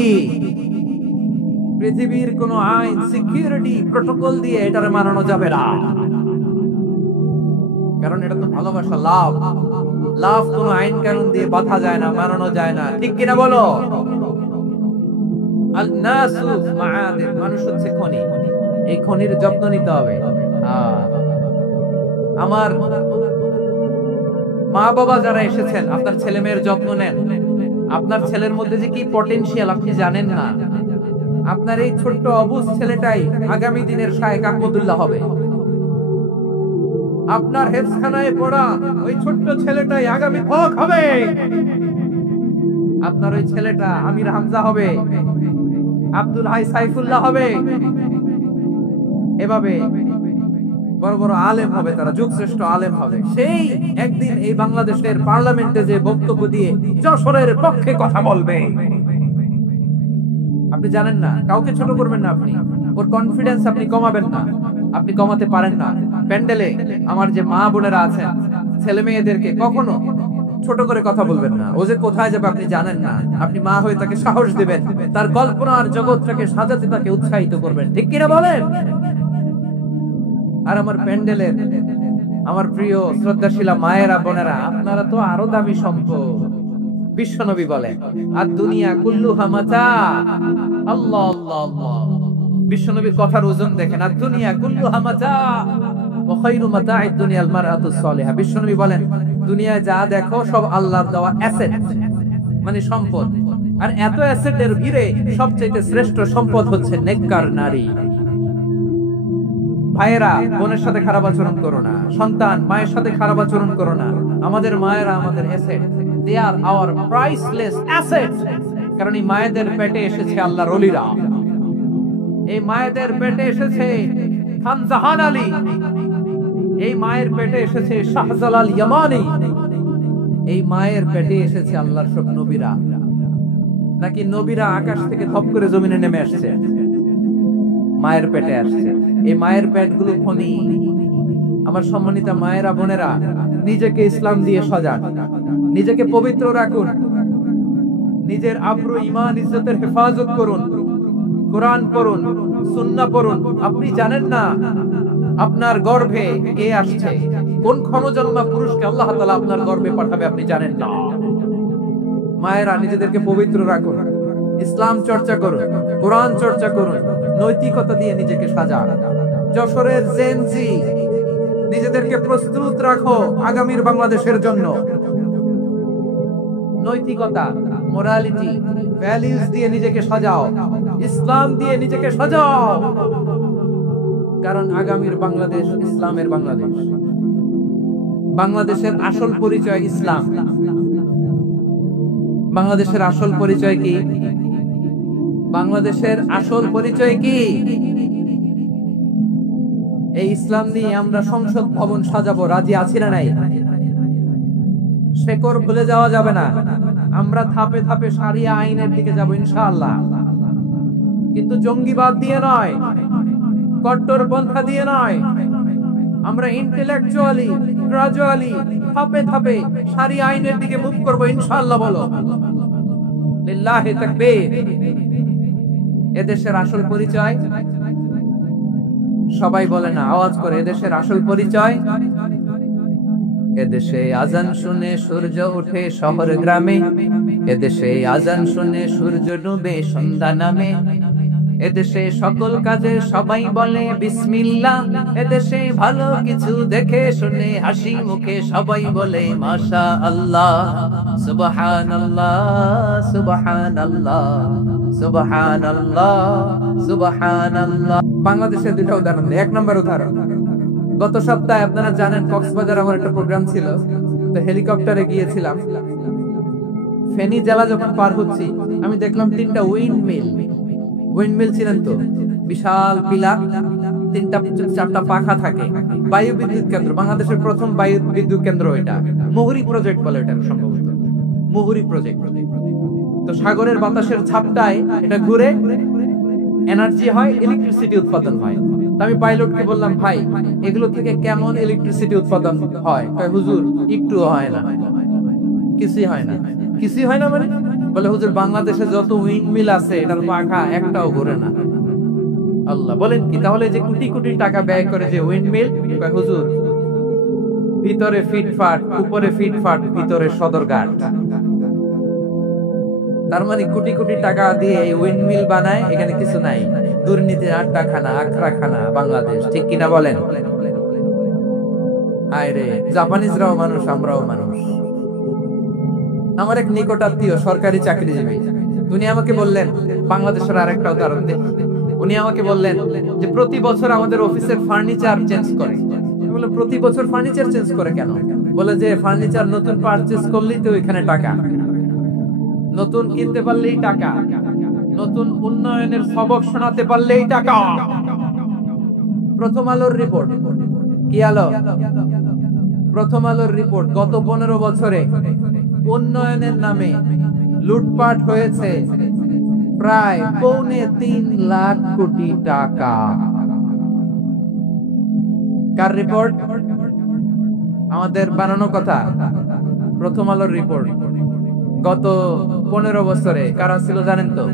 পৃথিবীর কোন আইন, সিকিউরিটি প্রটোকল দিয়ে এটারে মানানো যাবে না, কারণ এটা তো ভালোবাসা। লাভ লাভ কোন আইন কানুন দিয়ে বাধা যায় না, মানানো যায় না। ঠিক কিনা বলো? আল নাসু মাআদিন, মানুষ হচ্ছে খনি। এই খনির যত্ন নিতে হবে। আমার মা বাবা যারা এসেছেন, আপনার ছেলে মেয়ের যত্ন নেন। আপনার ছেলের মধ্যে যে কি পটেনশিয়াল আপনি জানেন না। আপনার এই ছোট্ট অবুঝ ছেলেটাই আগামী দিনের শায়েখ আহমদুল্লাহ হবে। আপনার হেফজখানায় পড়া ওই ছোট্ট ছেলেটাই আগামী হক হবে। আপনার ওই ছেলেটা আমির হামজা হবে, আব্দুল হাই সাইফুল্লাহ হবে। এভাবে বড় বড় আলেম হবে, তারা যুগশ্রেষ্ঠ আলেম হবে। সেই একদিন এই বাংলাদেশের পার্লামেন্টে যে বক্তব্য দিয়ে যশোরের পক্ষে কথা বলবে। আপনি জানেন না, কাউকে ছোট করবেন না আপনি। ওর কনফিডেন্স আপনি কমাবেন না, আপনি কমাতে পারেন না। প্যান্ডেলে আমার যে মা বোনেরা আছেন, ছেলে মেয়েদেরকে কখনো ছোট করে কথা বলবেন না। ও যে কোথায় যাবে আপনি জানেন না। আপনি মা হয়ে তাকে সাহস দিবেন, তার কল্পনার জগৎটাকে সাজাতে তাকে উৎসাহিত করবেন। ঠিক কিনা বলেন? আর আমার প্যান্ডেলের আমার প্রিয় শ্রদ্ধাশীলা মায়েরা বোনেরা, আপনারা তো আরো দামি সম্পদ। বিশ্বনবী বলেন আর দুনিয়া কুল্লুহা মাতা। আল্লাহ আল্লাহ আল্লাহ, বিশ্বনবীর কথার ওজন দেখেন। আর দুনিয়া কুল্লুহা মাতা ওয়া খায়রু মাতা'আদ দুনিয়াল মারআতুস সালিহা। বিশ্বনবী বলেন দুনিয়ায় যা দেখো সব আল্লাহর দেওয়া অ্যাসেট, মানে সম্পদ। আর এত অ্যাসেটের ভিড়ে সবচেয়ে শ্রেষ্ঠ সম্পদ হচ্ছে নেককার নারী। ভাইয়েরা বোনের সাথে খারাপ আচরণ করো না, সন্তান মায়ের সাথে খারাপ আচরণ করো না। আমাদের মায়েরা আমাদের asset, they are our priceless asset. কারণ এই মায়েদের পেটে এসেছে আল্লাহর ওলিরা, এই মায়েদের পেটে এসেছে খান জাহান আলী, এই মায়ের পেটে এসেছে শাহজালাল ইয়ামানি, এই মায়ের পেটে এসেছে আল্লাহর সব নবীরা। নাকি নবীরা আকাশ থেকে ধপ করে জমিনে নেমে আসছে? মায়ের পেটে আসছে। এই মায়ের পেটগুলো খনি। আমার সম্মানিত মায়েরা বোনেরা, নিজেকে ইসলাম দিয়ে সাজান, নিজেকে পবিত্র রাখুন, নিজের আব্রু ঈমান ইজ্জতের হেফাজত করুন, কোরআন পড়ুন, সুন্নাহ পড়ুন। আপনি জানেন না আপনার গর্ভে কে আসছে, কোন ক্ষমজন্মা পুরুষকে আল্লাহ তাআলা আপনার গর্ভে পাঠাবে আপনি জানেন না। মায়েরা নিজেদেরকে পবিত্র রাখুন, ইসলাম চর্চা করুন, কোরআন চর্চা করুন, নৈতিকতা দিয়ে নিজেকে সাজান। যশোরের জেনজি, নিজেদেরকে প্রস্তুত রাখো আগামীর বাংলাদেশের জন্য। নৈতিকতা, মোরালিটি, ভ্যালিউজ দিয়ে নিজেকে সাজাও, ইসলাম দিয়ে নিজেকে সাজাও। কারণ আগামীর বাংলাদেশ ইসলামের বাংলাদেশ। বাংলাদেশের আসল পরিচয় ইসলাম। বাংলাদেশের আসল পরিচয় কি? বাংলাদেশের আসল পরিচয় কি? এই ইসলাম নিয়ে আমরা সংসদ ভবন সাজাবো, রাজি আছি না নাই? শেকড় ভুলে যাওয়া যাবে না। আমরা ধাপে ধাপে শারিয়া আইনের দিকে যাব ইনশাআল্লাহ, কিন্তু জঙ্গিবাদ দিয়ে নয়, কট্টরপন্থা দিয়ে নয়। আমরা ইন্টেলেকচুয়ালি, গ্রাজুয়ালি, ধাপে ধাপে শারিয়া আইনের দিকে মুভ করব ইনশাআল্লাহ। বলো লিল্লাহি তাকবীর। এদেশের আসল পরিচয় সবাই বলে না, আওয়াজ করে, এদেশের আসল পরিচয়। এদেশে আজান শুনে সূর্য ওঠে শহর গ্রামে, এদেশে আজান শুনে সূর্য ডুবে সন্ধ্যা নামে, এদেশে সকল কাজে সবাই বলে বিসমিল্লাহ, এদেশে ভালো কিছু দেখে শুনে হাসি মুখে সবাই বলে মাশাআল্লাহ, সুবহানাল্লাহ, সুবহানাল্লাহ, সুবহানাল্লাহ, সুবহানাল্লাহ। বাংলাদেশের দুটো উদাহরণ। এক নম্বর উদাহরণ, গত সপ্তাহে আপনারা জানেন কক্সবাজার আমার একটা প্রোগ্রাম ছিল, তো হেলিকপ্টারে গিয়েছিলাম। ফেনী জেলা যখন পার হচ্ছি আমি দেখলাম 3টা উইন্ডমিল ছিলেন তো, বিশাল পিলার, 3টা 4টা পাখা থাকে। বায়ু বিদ্যুৎ কেন্দ্র, বাংলাদেশের প্রথম বায়ু বিদ্যুৎ কেন্দ্র এটা, মুহুরী প্রজেক্ট বলে এটা সম্ভবত, মুহুরী প্রজেক্ট। তো সাগরের বাতাসের ঝাপটায় এটা ঘুরে এনার্জি হয়, ইলেকট্রিসিটি উৎপাদন হয়। আমি পাইলটকে বললাম, ভাই এগুলো থেকে কেমন ইলেকট্রিসিটি উৎপাদন হয়? হুজুর একটুও হয় না, কিছুই হয় না। কিছুই হয় না মানে? বলে হুজুর বাংলাদেশে যত উইন্ডমিল আছে এটার পাখা একটাও ঘুরে না। আল্লাহ, বলেন কি? তাহলে যে কোটি কোটি টাকা ব্যয় করে যে উইন্ডমিল, হুজুর ভিতরে ফিটফাট, উপরে ফিটফাট, ভিতরে সদরঘাট। তার মানে কোটি কোটি টাকা দিয়ে এই উইন্ডমিল বানায়, এখানে কিছু নাই। দুর্নীতির আড্ডাখানা, আখড়াখানা বাংলাদেশ, ঠিক কিনা বলেন? হায় রে, জাপানিজরাও মানুষ, আমরাও মানুষ। আমার এক নিকটাত্মীয় সরকারি চাকরিজীবী, উনি আমাকে বললেন, বাংলাদেশের আরেকটা উদাহরণ দেন। উনি আমাকে বললেন যে প্রতি বছর আমাদের অফিসের ফার্নিচার চেঞ্জ করে। বলে প্রতি বছর ফার্নিচার চেঞ্জ করে কেন? বলে যে ফার্নিচার নতুন পারচেজ করলেই তো এখানে টাকা, নতুন কিনতে পারলেই টাকা, নতুন উন্নয়নের সবক শোনাতে পারলেই টাকা। প্রথম আলোর রিপোর্ট, কি আলো? প্রথম আলোর রিপোর্ট, গত 15 বছরে উন্নয়নের নামে লুটপাট হয়েছে প্রায় 3.25 লাখ কোটি টাকা। কার রিপোর্ট? আমাদের বানানো কথা। প্রথম আলোর রিপোর্ট। গত 15 বছরে কারা ছিল জানেন তো?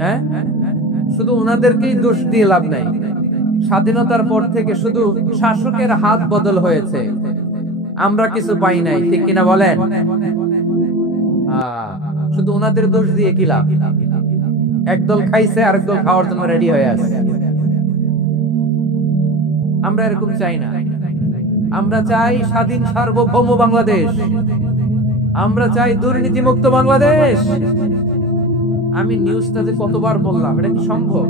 হ্যাঁ, শুধু ওনাদেরকেই দোষ দিয়ে লাভ নাই। স্বাধীনতার পর থেকে শুধু শাসকের হাত বদল হয়েছে, আমরা কিছু পাই নাই, ঠিক কিনা বলেন? শুধু ওনাদের দোষ দিয়ে কি লাভ? একদল খাইছে, আরেক দল খাওয়ার জন্য রেডি হয়ে আছে। আমরা এরকম চাই না। আমরা চাই স্বাধীন সার্বভৌম বাংলাদেশ। আমরা চাই দুর্নীতিমুক্ত বাংলাদেশ। আমি নিউজটাতে কতবার বললাম, এটা কি সম্ভব?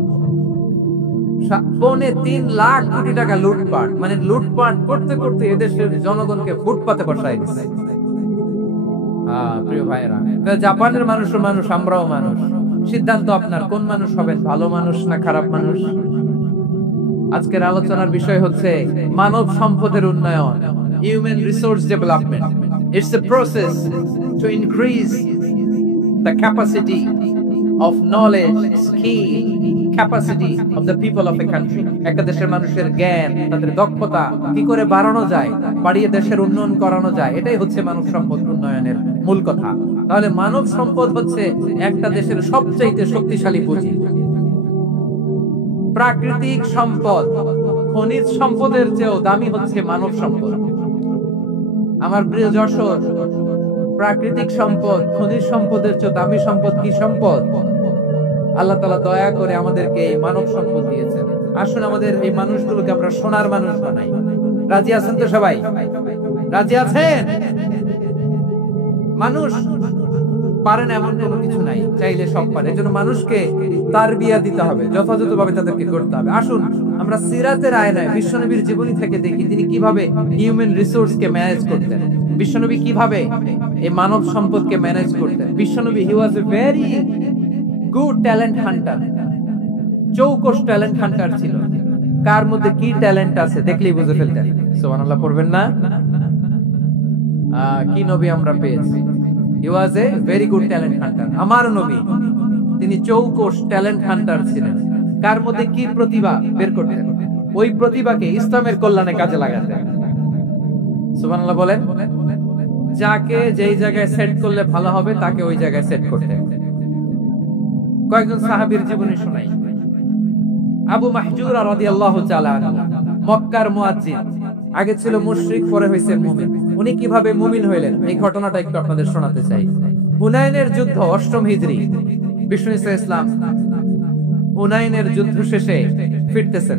3.25 লাখ কোটি টাকা লুটপাট, মানে লুটপাট করতে করতে এদেশের জনগণকে ফুটপাতে বসাই দিচ্ছে। প্রিয় ভাইরা, জাপানের মানুষও মানুষ, আমরাও মানুষ। সিদ্ধান্ত আপনার, কোন মানুষ হবেন, ভালো মানুষ না খারাপ মানুষ? আজকের আলোচনার বিষয় হচ্ছে মানব সম্পদের উন্নয়ন, human resource development. It's a process to increase the capacity of knowledge, skill, capacity of the people of a country. একটা দেশের মানুষের জ্ঞান, তাদের দক্ষতা কি করে বাড়ানো যায়, বাড়িয়ে দেশের উন্নয়ন করানো যায়, এটাই হচ্ছে মানব সম্পদ উন্নয়নের মূল কথা। তাহলে মানব সম্পদ হচ্ছে একটা দেশের সবচাইতে শক্তিশালী পুঁজি। প্রাকৃতিক সম্পদ, খনিজ সম্পদের চেয়েও দামি হচ্ছে মানব সম্পদ। আমার প্রিয় যশোর, প্রাকৃতিক সম্পদ, খনিজ সম্পদের চেয়ে দামি সম্পদ কি সম্পদ? আল্লাহ তাআলা দয়া করে আমাদেরকে এই মানব সম্পদ দিয়েছেন। আসুন আমাদের এই মানুষগুলোকে আমরা সোনার মানুষ বানাই। রাজি আছেন তো সবাই? রাজি আছেন? মানুষ পারেন এমন কোনো কিছু নাই, চাইলে সব পারে। এজন্য মানুষকে তারবিয়া দিতে হবে, যথাযথভাবে তাদেরকে করতে হবে। আসুন আমরা সিরাতের আয়নায় বিশ্বনবীর জীবনী থেকে দেখি তিনি কিভাবে হিউম্যান রিসোর্স কে ম্যানেজ করতেন, বিশ্বনবী কিভাবে এই মানব সম্পদকে ম্যানেজ করতেন। বিশ্বনবী he was a very good talent hunter, চৌকস ট্যালেন্ট হান্টার ছিল। কার মধ্যে কি ট্যালেন্ট আছে দেখলেই বুঝে ফেলতেন। সুবহানাল্লাহ পড়বেন না? কি নবী আমরা পেয়েছি! He was a very good talent hunter. আমার নবী তিনি চৌকস ট্যালেন্ট হান্টার ছিলেন। কার মধ্যে কি প্রতিভা বের করতেন, ওই প্রতিভাকে ইসলামের কল্যাণে কাজে লাগাতেন। সুবহানাল্লাহ বলেন। যাকে যেই জায়গায় সেট করলে ভালো হবে তাকে ওই জায়গায় সেট করতেন। কয়েকজন সাহাবীর জীবনী শোনাই। আবু মাহজুরা রাদিয়াল্লাহু তাআলা মক্কার মুয়াজ্জিন, আগে ছিল মুশরিক, পরে হইছেন মুমিন। উনি কিভাবে মুমিন হইলেন এই ঘটনাটা একটু আপনাদের শোনাতে চাই। হুনাইনের যুদ্ধ 8ম হিজরি, বিষ্ণু ইসলাম হুনাইনের যুদ্ধ শেষে ফিরতেছেন।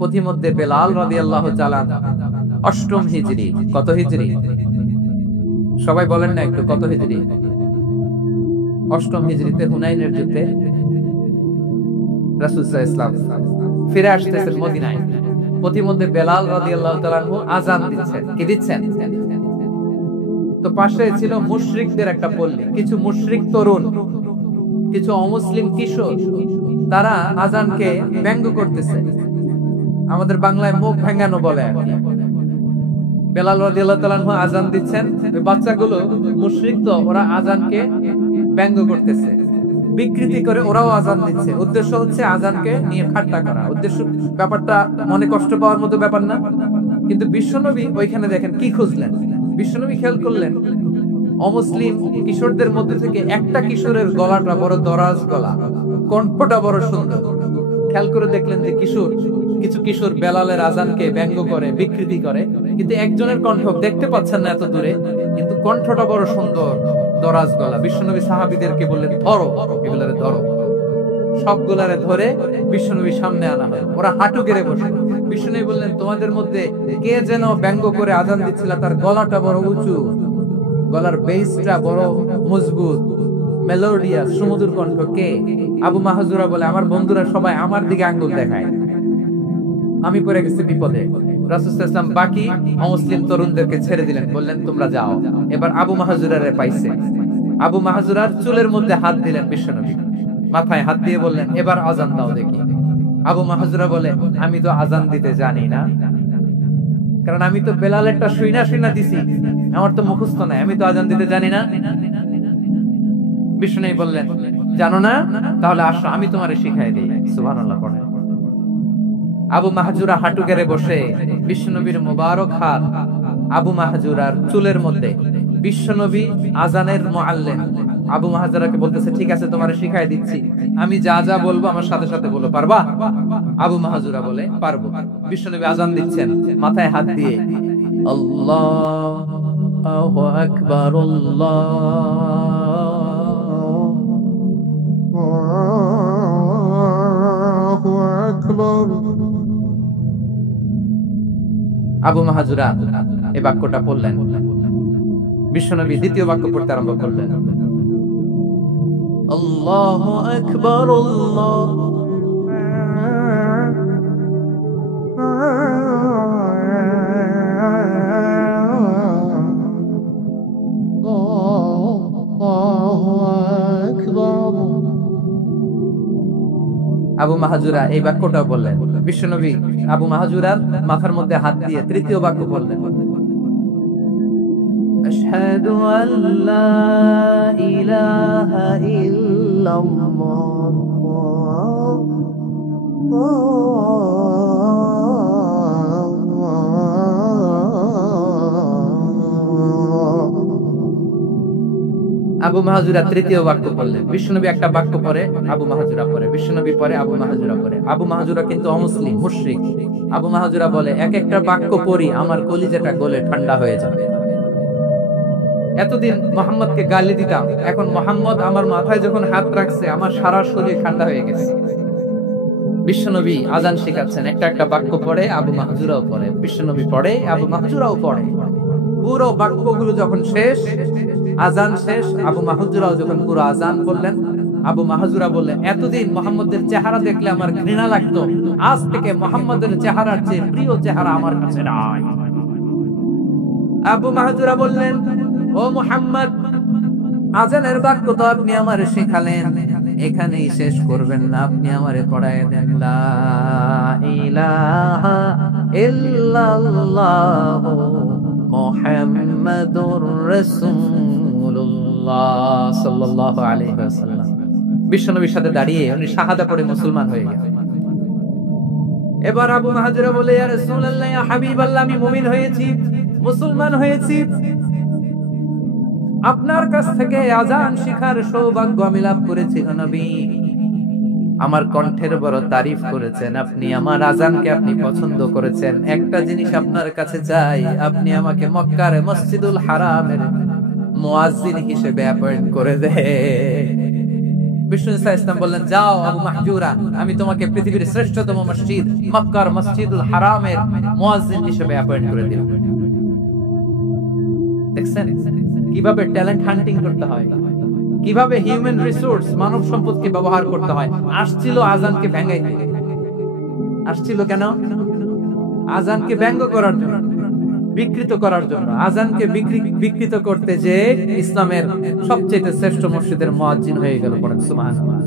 পথিমধ্যে বেলাল রাদিয়াল্লাহু তাআলা 8ম হিজরি। কত হিজরি? সবাই বলেন না একটু, কত হিজরি? 8ম হিজরিতে হুনাইনের যুদ্ধে রাসূল সাল্লাল্লাহু আলাইহি ওয়াসাল্লাম ফিরে আসতেছেন মদিনায়। প্রতিমধ্যে বেলাল রাদিয়াল্লাহু তাআলা আনহু আযান দিচ্ছেন। কি দিচ্ছেন? তো পাশে ছিল মুশরিকদের একটা পল্লী, কিছু মুশরিক তরুণ, কিছু অমুসলিম কিশোর, তারা আযানকে ব্যঙ্গ করতেছে। আমাদের বাংলায় মুখ ভেঙ্গানো বলে আর কি। বেলাল রাদিয়াল্লাহু তাআলা আনহু আযান দিচ্ছেন, ওই বাচ্চাগুলো মুশরিক, তো ওরা আযানকে ব্যঙ্গ করতেছে, বিকৃতি করে ওরাও আযান দিচ্ছে। উদ্দেশ্য হচ্ছে আযানকে নিয়ে ঠাট্টা করা। উদ্দেশ্য, ব্যাপারটা মনে কষ্ট পাওয়ার মতো ব্যাপার না। কিন্তু বিশ্বনবী ওইখানে দেখেন কি খুঁজলেন। বিশ্বনবী খেয়াল করলেন অমুসলিম কিশোরদের মধ্যে থেকে একটা কিশোরের গলাটা বড় দরাজ গলা, কণ্ঠটা বড় সুন্দর। খেয়াল করে দেখলেন যে কিছু কিশোর বেলালের আযানকে ব্যঙ্গ করে, বিকৃতি করে, কিন্তু একজনের কণ্ঠ দেখতে পাচ্ছেন না এত দূরে, কিন্তু কণ্ঠটা বড় সুন্দর, দরাজ গলা। বিশ্বনবী সাহাবীদেরকে বললেন, ধরো এগুলারে, ধরো। সবগুলারে ধরে বিশ্বনবীর সামনে আনা হয়। ওরা হাঁটু গেড়ে বসে। বিশ্বনবী বললেন, তোমাদের মধ্যে কে যেন ব্যঙ্গ করে আযান দিচ্ছিল, তার গলাটা বড় উঁচু, গলার বেসটা বড় মজবুত, মেলোডিয়াস, সুমধুর কণ্ঠ, কে? আবু মাহজুরা বলে, আমার বন্ধুরা সবাই আমার দিকে আঙ্গুল দেখায়, আমি পড়ে গেছি বিপদে। রাসূল সাল্লাল্লাহু আলাইহি ওয়াসাল্লাম বাকি অমুসলিম তরুণদেরকে ছেড়ে দিলেন, বললেন তোমরা যাও। এবার আবু মাহজুরারে পাইছে। আবু মাহজুরার চুলের মধ্যে হাত দিলেন বিশ্বনবী, মাথায় হাত দিয়ে বললেন, এবার আযান দাও দেখি। আবু মাহজুরা বলে, আমি তো আযান দিতে জানি না, কারণ আমি তো বেলালেরটা শুইনা দিছি, আমার তো মুখস্থ নাই, আমি তো আযান দিতে জানি না। বিষ্ণু বললেন, জানো না? তাহলে আসো, আমি তোমারে শিখাই দিই। সুবহানাল্লাহ পড়ে। আবু মাহজুরা হাঁটু গেড়ে বসে বিশ্বনবীর মোবারক হাত আবু মাহজুরার চুলের মধ্যে। বিশ্বনবী আযানের মুআল্লিম আবু মাহজুরাকে বলতেছে, ঠিক আছে, তোমারে শিখাই দিচ্ছি, আমি যা যা বলবো আমার সাথে সাথে বলো, পারবা? আবু মাহজুরা বলে, পারবো। বিশ্বনবী আযান দিচ্ছেন, মাথায় হাত দিয়ে, আল্লাহু আকবার, আল্লাহু আকবার। আবু মাহজুরা এই বাক্যটা পড়লেন। বিশ্বনবী দ্বিতীয় বাক্য পড়তে আরম্ভ করলেন, আল্লাহু আকবার, আবু মাহজুরা এই বাক্যটা বললেন। বিশ্বনবী আবু মাহজুরার মাথার মধ্যে হাত দিয়ে তৃতীয় বাক্য বললেন, আশহাদু আল্লা ইলাহা ইল্লাল্লাহ। আবু মাহজুরা তৃতীয় বাক্য বললেন। বিশ্বনবী একটা বাক্য পরে আবু মাহজুরা পরে, বিশ্বনবী পরে আবু মাহজুরা পরে। আবু মাহজুরা কিন্তু অমুসলিম, মুশরিক। আবু মাহজুরা বলে, এক একটা বাক্য পড়ি আমার কলিজাটা গলে ঠান্ডা হয়ে যাবে। এতদিন মুহাম্মদকে গালি দিতাম, এখন মুহাম্মদ আমার মাথায় যখন হাত রাখছে আমার সারা শরীর ঠান্ডা হয়ে গেছে। বিশ্বনবী আযান শেখাচ্ছেন, একটা একটা বাক্য পড়ে আবু মাহজুরাও পড়ে, বিশ্বনবী পড়ে, আবু মাহজুরাও পড়ে। পুরো বাক্যগুলো যখন শেষ, আযান শেষ, আবু মাহজুরাও যখন পুরো আযান করলেন, আবু মাহজুরা বললেন, এতদিন মুহাম্মদের চেহারা দেখলে আমার ঘৃণা লাগতো, আজ থেকে মুহাম্মদের চেহারার চেয়ে প্রিয় চেহারা আমার কাছে নাই। আবু মাহজুরা বললেন, ও মুহাম্মদ, আযানের বাক্য তো আপনি আমারে শেখালেন, এখানেই শেষ করবেন না, আপনি আমারে পড়ায় দেন, লা ইলাহা ইল্লাল্লাহ মুহাম্মাদুর রাসূলুল্লাহ সাল্লাল্লাহু আলাইহি ওয়াসাল্লাম। বিশ্বনবীর সাথে দাঁড়িয়ে উনি শাহাদা পড়ে মুসলমান হয়ে গেলেন। এবার আবু মাহজুরা বলে, ইয়া রাসূলুল্লাহ, ইয়া হাবিবাল্লাহ, আমি মুমিন হয়েছি, মুসলমান হয়েছি, আপনার কাছ থেকে আযান শিখার সৌভাগ্য আমি লাভ করেছি। নবী আমার কণ্ঠের বড় তারিফ করেছেন, আপনি আমার আযানকে আপনি পছন্দ করেছেন। একটা জিনিস আপনার কাছে চাই, আপনি আমাকে মক্কার মসজিদুল হারামের মুয়াজ্জিন হিসেবে অ্যাপয়েন্ট করে দেন। বিষ্ণু ইসলাম বললেন, যাও আবু মাহজুরা, আমি তোমাকে পৃথিবীর শ্রেষ্ঠতম মসজিদ মক্কার মসজিদুল হারামের মুয়াজ্জিন হিসেবে অ্যাপয়েন্ট করে দিলাম। দেখছেন কিভাবে ট্যালেন্ট হান্টিং করতে হয়, কিভাবে হিউম্যান রিসোর্স, মানব সম্পদকে ব্যবহার করতে হয়। আসছিল আযানকে ভেঙাইতে। আসছিল কেন? আজানকে ব্যঙ্গ করার জন্য, বিকৃত করার জন্য, আজানকে বিকৃত করতে যে ইসলামের সবচেয়ে শ্রেষ্ঠ মসজিদের মুয়াজ্জিন হয়ে গেল। পড়েন সুবহানাল্লাহ।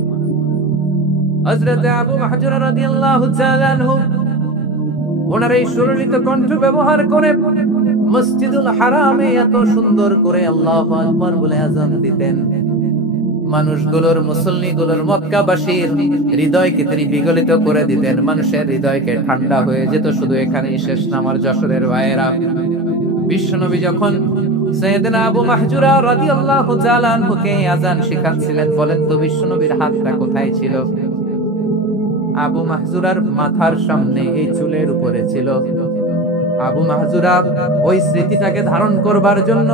হযরত আবু মাহজুরা রাদিয়াল্লাহু তাআলা আনহু ওনার এই সুললিত কণ্ঠ ব্যবহার করে মসজিদুল হারামে এত সুন্দর করে আল্লাহু আকবার বলে আযান দিতেন। মানুষগুলোর, মুসল্লিগুলোর, মক্কাবাসীর হৃদয়কে তিনি বিগলিত করে দিতেন। মানুষের হৃদয়কে ঠান্ডা হয়ে যেত। শুধু এখানেই শেষ না আমার যশোরের ভাইয়েরা। বিশ্বনবী যখন সাইয়েদনা আবু মাহজুরা রাদিয়াল্লাহু তাআলা আনহুকে আযান শেখাচ্ছিলেন, বলেন তো বিশ্বনবীর হাতটা কোথায় ছিল? আবু মাহজুরার মাথার সামনে, এই চুলের উপরে ছিল। আবু মাহজুরা ওই স্মৃতিটাকে ধারণ করবার জন্য,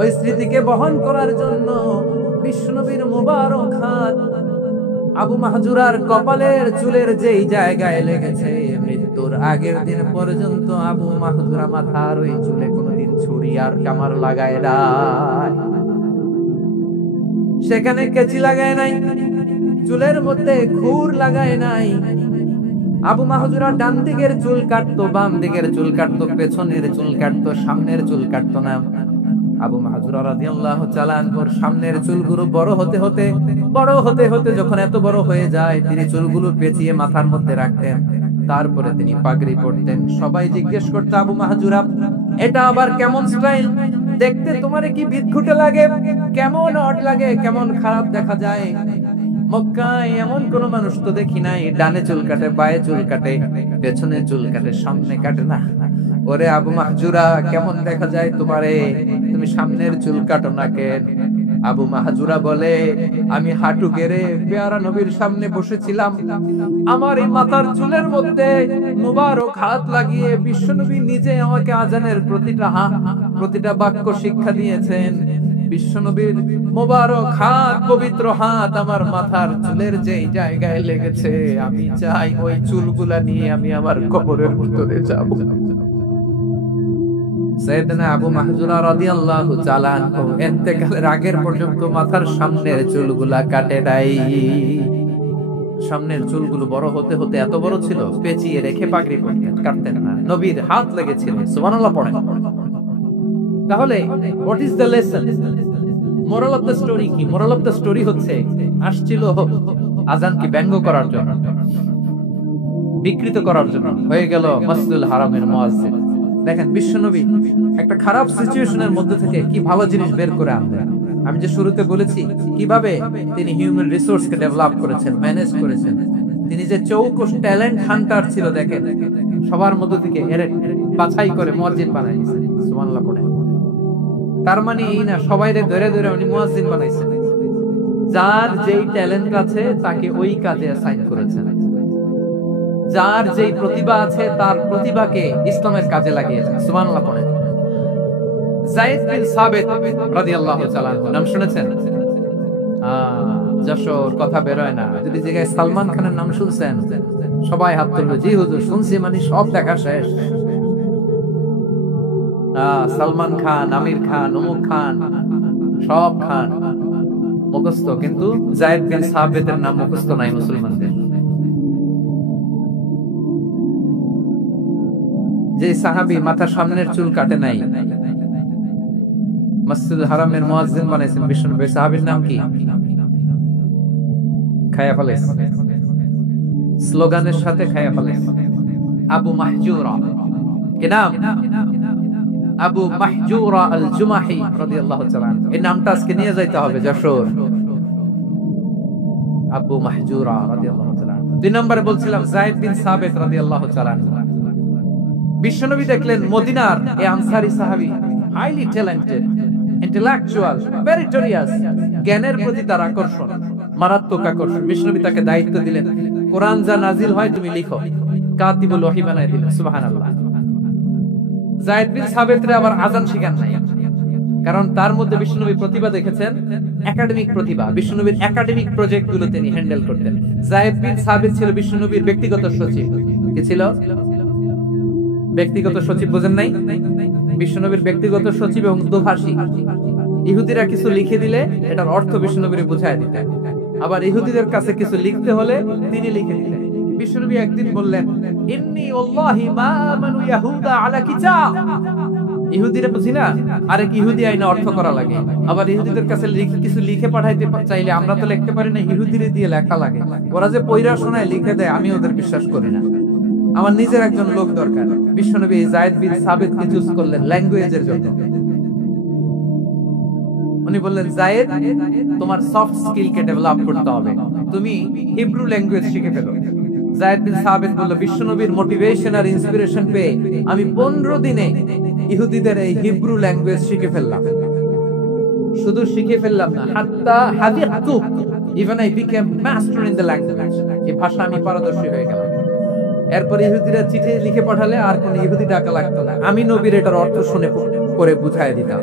ওই স্মৃতিকে বহন করার জন্য বিশ্বনবীর মুবারক হাত আবু মাহজুরার কপালের চুলের যেই জায়গায় লেগেছে, মৃত্যুর আগের দিন পর্যন্ত আবু মাহজুরা মাথার ওই চুলে কোনোদিন ছুরি আর কামার লাগায় নাই, সেখানে কেচি লাগায় নাই, চুলের মধ্যে খুর লাগায় নাই। আবু মাহজুরা ডান দিকের চুল কাটতো, বাম দিকের চুল কাটতো, পেছনের চুল কাটতো, সামনের চুল কাটতো না। আবু মাহজুরা রাদিয়াল্লাহু তাআলা আনহুর সামনের চুলগুলো বড় হতে হতে যখন এত বড় হয়ে যায়, তিনি চুলগুলো পেঁচিয়ে মাথার মধ্যে রাখতেন। তারপরে তিনি পাগড়ি পরতেন। সবাই জিজ্ঞেস করতো, আবু মাহজুরা এটা আবার কেমন স্টাইল? দেখতে তোমার কি বিদঘুটে লাগে? কেমন অড লাগে? কেমন খারাপ দেখা যায়? মক্কায় এমন কোন মানুষ তো দেখি নাই ডানে চুল কাটে, বায়ে চুল কাটে, পেছনে চুল কাটে, সামনে কাটে না। ওরে আবু মাহজুরা, কেমন দেখা যায় তোমারে? তুমি সামনের চুল কাটো না কেন? আবু মাহজুরা বলে, আমি হাঁটু গেড়ে পেয়ারা নবীর সামনে বসেছিলাম, আমার এই মাথার চুলের মধ্যে মুবারক হাত লাগিয়ে বিশ্বনবী নিজে আমাকে আজানের প্রতিটা বাক্য শিক্ষা দিয়েছেন। বিশ্বনবীর মোবারক হাত, পবিত্র হাত আমার মাথার চুলের যেই জায়গায় লেগেছে, আমি চাই ওই চুলগুলা নিয়ে আমি আমার কবরের ভিতরে যাব। সাইয়েদনা আবু মাহজুরা রাদিয়াল্লাহু তাআলা আনহু ইন্তেকালের আগের পর্যন্ত মাথার সামনের চুলগুলা কাটে নাই। সামনের চুলগুলো বড় হতে হতে এত বড় ছিল, পেঁচিয়ে রেখে পাগড়ি পরতেন, কাটতেন না। নবীর হাত লেগেছিল। সুবহানাল্লাহ পড়েন। তাহলে what is the lesson? Moral of the story কি? মোরাল অফ দ্য স্টোরি হচ্ছে, আসছিল আজানকে ব্যঙ্গ করার জন্য, বিকৃত করার জন্য, হয়ে গেল মসজিদুল হারামের মুয়াজ্জিন। দেখেন বিশ্বনবী একটা খারাপ সিচুয়েশনের মধ্যে থেকে কি ভালো জিনিস বের করে আনলেন। আমি যে শুরুতে বলেছি কিভাবে তিনি হিউম্যান রিসোর্সকে ডেভেলপ করেছেন, ম্যানেজ করেছেন। তিনি যে চৌকস ট্যালেন্ট হান্টার ছিল, দেখেন সবার মধ্য থেকে এর বাছাই করে মুয়াজ্জিন বানাইছেন। সুবহানাল্লাহ পড়েন। তার মানে এই না সবাইরে ধরে ধরে উনি মুয়াজ্জিন বানাইছেন। যার যেই ট্যালেন্ট আছে তাকে ওই কাজে অ্যাসাইন করেছেন। যার যেই প্রতিভা আছে তার প্রতিভাকে ইসলামের কাজে লাগিয়েছেন। সুবহানাল্লাহ পড়েন। যায়েদ বিন সাবিত রাদিয়াল্লাহু তাআলা নাম শুনেছেন? যশোর কথা বের হয় না। যদি জায়গায় সালমান খানের নাম শুনছেন, সবাই হাত তুলবে, জি হুজুর শুনছি, মানে সব দেখা শেষ। সালমান খান, আমির খান, অমুক খান, সব খান মুখস্থ, কিন্তু যায়েদ বিন সাবিতের নাম মুখস্থ নাই মুসলমানদের। যে সাহাবী মাথার সামনের চুল কাটে নাই, মসজিদুল হারামের মুয়াজ্জিন বানাইছেন বিশ্বনবী, সাহাবীর নাম কি? খায়া ফেলেছ, স্লোগানের সাথে খায়া ফেলেছ। আবু মাহজুরা, কি নাম? আবু মাহজুরা আল জুমাহি রাদিয়াল্লাহু তাআলা। এই নামটা আজকে নিয়ে যাইতে হবে যশোর। আবু মাহজুরা রাদিয়াল্লাহু তাআলা। দুই নম্বরে বলছিলাম যায়েদ বিন সাবিত রাদিয়াল্লাহু তাআলা। বিশ্বনবী দেখলেন মদিনার এই আনসারী সাহাবী হাইলি ট্যালেন্টেড, ইন্টেলেকচুয়াল, মেরিটোরিয়াস, জ্ঞানের প্রতি তার আকর্ষণ, মারাত্মক আকর্ষণ। বিশ্বনবী তাকে দায়িত্ব দিলেন, কোরআন যা নাজিল হয় তুমি লিখো, কাতিবুল ওহী বানায় দিলেন। সুবহানাল্লাহ। যায়েদ বিন সাবিতরে আবার আযান শিখান নাই, কারণ তার মধ্যে বিশ্বনবী প্রতিভা দেখেছেন, একাডেমিক প্রতিভা। বিশ্বনবীর একাডেমিক প্রজেক্ট গুলো তিনি হ্যান্ডেল করতেন। যায়েদ বিন সাবিত ছিল বিশ্বনবীর ব্যক্তিগত সচিব। কি ছিল? ব্যক্তিগত সচিব। বোঝেন নাই? বিশ্বনবীর ব্যক্তিগত সচিব এবং দোভাষী। ইহুদিরা কিছু লিখে দিলে এটার অর্থ বিশ্বনবীর বুঝায় দিতেন, আবার ইহুদিদের কাছে কিছু লিখতে হলে তিনি লিখে দিলেন। বিশ্বনবী একদিন বললেন, ইন্নী ওয়াল্লাহি মা আমানু ইয়াহুদা আলা কিতাব। ইহুদিরা বুঝি না, আরেক ইহুদি আইনা অর্থ করা লাগে। আবার ইহুদিদের কাছে কিছু লিখে পাঠাইতে চাইলে আমরা তো লিখতে পারি না, ইহুদিরে দিয়ে লেখা লাগে। ওরা যে পয়রা শোনায় লিখে দেয়, আমি ওদের বিশ্বাস করি না। আমার নিজের একজন লোক দরকার। বিশ্বনবী যায়েদ বিন সাবিতকে চুজ করলেন ল্যাঙ্গুয়েজের জন্য। উনি বললেন, যায়েদ, তোমার সফট স্কিলকে ডেভেলপ করতে হবে, তুমি হিব্রু ল্যাঙ্গুয়েজ শিখে ফেলো। যায়েদ বিন সাবিত বলল, বিশ্বনবীর মোটিভেশন আর ইন্সপিরেশন পেয়ে আমি 15 দিনে ইহুদিদের এই হিব্রু ল্যাঙ্গুয়েজ শিখে ফেললাম। শুধু শিখে ফেললাম না, হাত্তা হাদিতু, even I became master in the language. এই ভাষা আমি পারদর্শী হয়ে গেলাম। এরপর ইহুদিরা চিঠি লিখে পাঠালে আর কোন ইহুদি ডাকা লাগতো না, আমি নবীর এটার অর্থ শুনে করে বুঝাই দিতাম।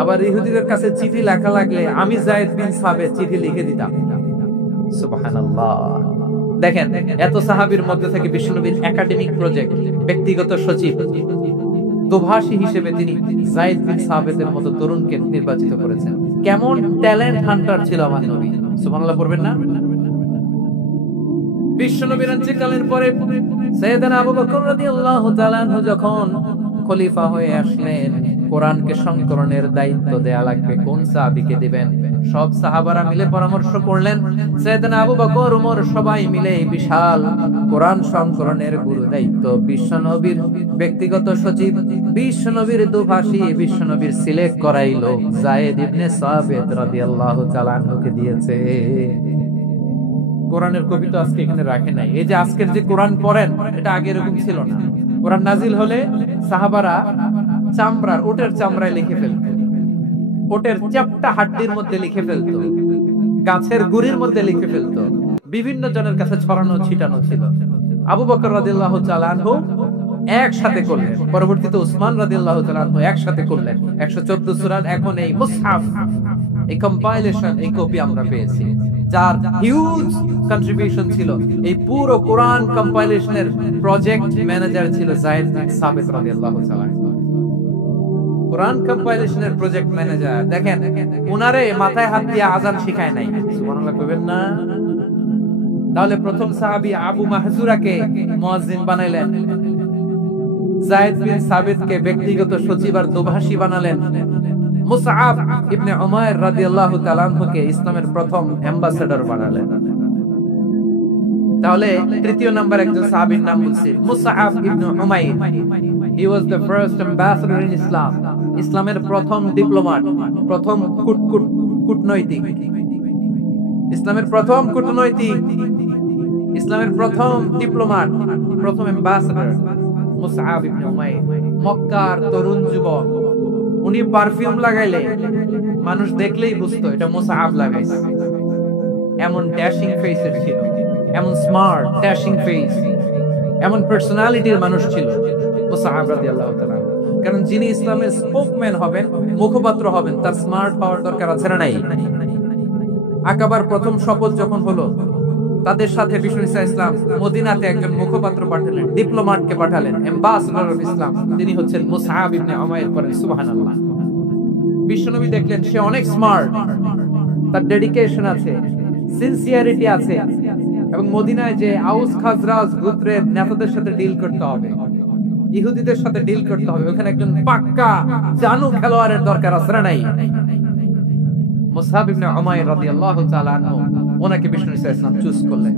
আবার ইহুদিদের কাছে চিঠি লেখা লাগলে আমি যায়েদ বিন সাবিত চিঠি লিখে দিতাম। সুবহানাল্লাহ। দেখেন, এত সাহাবীর মধ্যে থেকে বিশ্বনবীর একাডেমিক প্রজেক্ট, ব্যক্তিগত সচিব, দোভাষী হিসেবে তিনি যায়েদ বিন সাবিতের মতো তরুণকে নির্বাচিত করেছেন। কেমন ট্যালেন্ট হান্টার ছিল আমার নবী। সুবহানাল্লাহ পড়বেন না? বিশ্বনবীর ইন্তেকালের পরে সাইয়েদনা আবু বকর রাদিয়াল্লাহু তাআলা আনহু যখন খলিফা হয়ে আসলেন, কোরআনকে সংকলনের দায়িত্ব দেয়া লাগবে, কোন সাহাবীকে দিবেন? সব সাহাবারা মিলে পরামর্শ করলেন। সাইয়েদনা আবু বকর, ওমর সবাই মিলে বিশাল কোরআন সংকলনের গুরু দায়িত্ব বিশ্বনবীর ব্যক্তিগত সচিব, বিশ্বনবীর দুভাষী, বিশ্বনবীর সিলেক্ট করাইলো যায়েদ ইবনে সাবিত রাদিয়াল্লাহু তাআলা আনহুকে দিয়েছে। কোরআনের কবি তো আজকে এখানে রাখে নাই। এই যে আজকের যে কোরআন পড়েন, এটা আগে এরকম ছিল না। কোরআন নাজিল হলে সাহাবারা চামড়ার, ওটের চামড়ায় লিখে ফেলত, ওটের চ্যাপ্টা হাড্ডির মধ্যে লিখে ফেলত, গাছের গুড়ির মধ্যে লিখে ফেলত, বিভিন্ন জনের কাছে ছড়ানো ছিটানো ছিল। আবু বকর রাদিয়াল্লাহু তাআলা আনহু একসাথে করলেন, পরবর্তীতে উসমান রাদিয়াল্লাহু তাআলা আনহু একসাথে করলেন। 114 সূরার এখন এই মুসহাফ, এই কম্পাইলেশন, এই কপি আমরা পেয়েছি, যার হিউজ কন্ট্রিবিউশন ছিল। এই পুরো কোরআন কম্পাইলেশনের প্রজেক্ট ম্যানেজার ছিল যায়েদ বিন সাবিত রাদিয়াল্লাহু তাআলা। কোরআন কম্পাইলেশনের প্রজেক্ট ম্যানেজার, দেখেন উনারে মাথায় হাত দিয়ে আযান শিখায় নাই। সুবহানাল্লাহ কইবেন না? তাহলে প্রথম সাহাবী আবু মাহজুরাকে মুয়াজ্জিন বানাইলেন, যায়েদ বিন সাবিতকে ব্যক্তিগত সচিব আর দোভাষী বানালেন, মুসআব ইবনে উমাইর রাদিয়াল্লাহু তাআলা আনহুকে ইসলামের প্রথম অ্যাম্বাসেডর বানালেন। তাহলে তৃতীয় নাম্বার একজন সাহাবীর নাম বলছি, Musab ibn Umair. He was the first ambassador in Islam. ইসলামের প্রথম ডিপ্লোম্যাট, প্রথম কূটনৈতিক, ইসলামের প্রথম কূটনৈতিক, ইসলামের প্রথম ডিপ্লোম্যাট, প্রথম অ্যাম্বাসেডর মুসআব ইবনে উমাইর। মক্কার তরুণ যুবক, উনি পারফিউম লাগাইলে মানুষ দেখলেই বুঝতো এটা মুসআব লাগাইছে। এমন ড্যাশিং ফেসের ছিল, এমন স্মার্ট ড্যাশিং ফেস, এমন পার্সোনালিটির মানুষ ছিল মুসআব রাদিয়াল্লাহু তাআলা। কারণ যিনি ইসলামের স্পোকম্যান হবেন, মুখপাত্র হবেন, তার স্মার্ট পাওয়ার দরকার আছে না নাই? আকাবার প্রথম শপথ যখন হলো, তাদের সাথে বিষ্ণু ঈসা ইসলাম মদিনাতে একজন মুখপাত্র পাঠালেন, ডিপ্লোম্যাটকে পাঠালেন, অ্যাম্বাসেডর অফ ইসলাম। তিনি হচ্ছেন মুসআব ইবনে উমাইর। করেন সুবহানাল্লাহ। বিশ্বনবী দেখলেন সে অনেক স্মার্ট, তার ডেডিকেশন আছে, সিনসিয়ারিটি আছে, এবং মদিনায় যে আউস খাজরাজ গোত্রের নেতাদের সাথে ডিল করতে হবে, ইহুদিদের সাথে ডিল করতে হবে, ওখানে একজন পাক্কা জানু খেলোয়াড়ের দরকার আছে না নাই? মুসআব ইবনে উমাইর রাদিয়াল্লাহু তাআলা আনহু, ওনাকে বিষ্ণু ঈসা ইসলাম চুজ করলেন।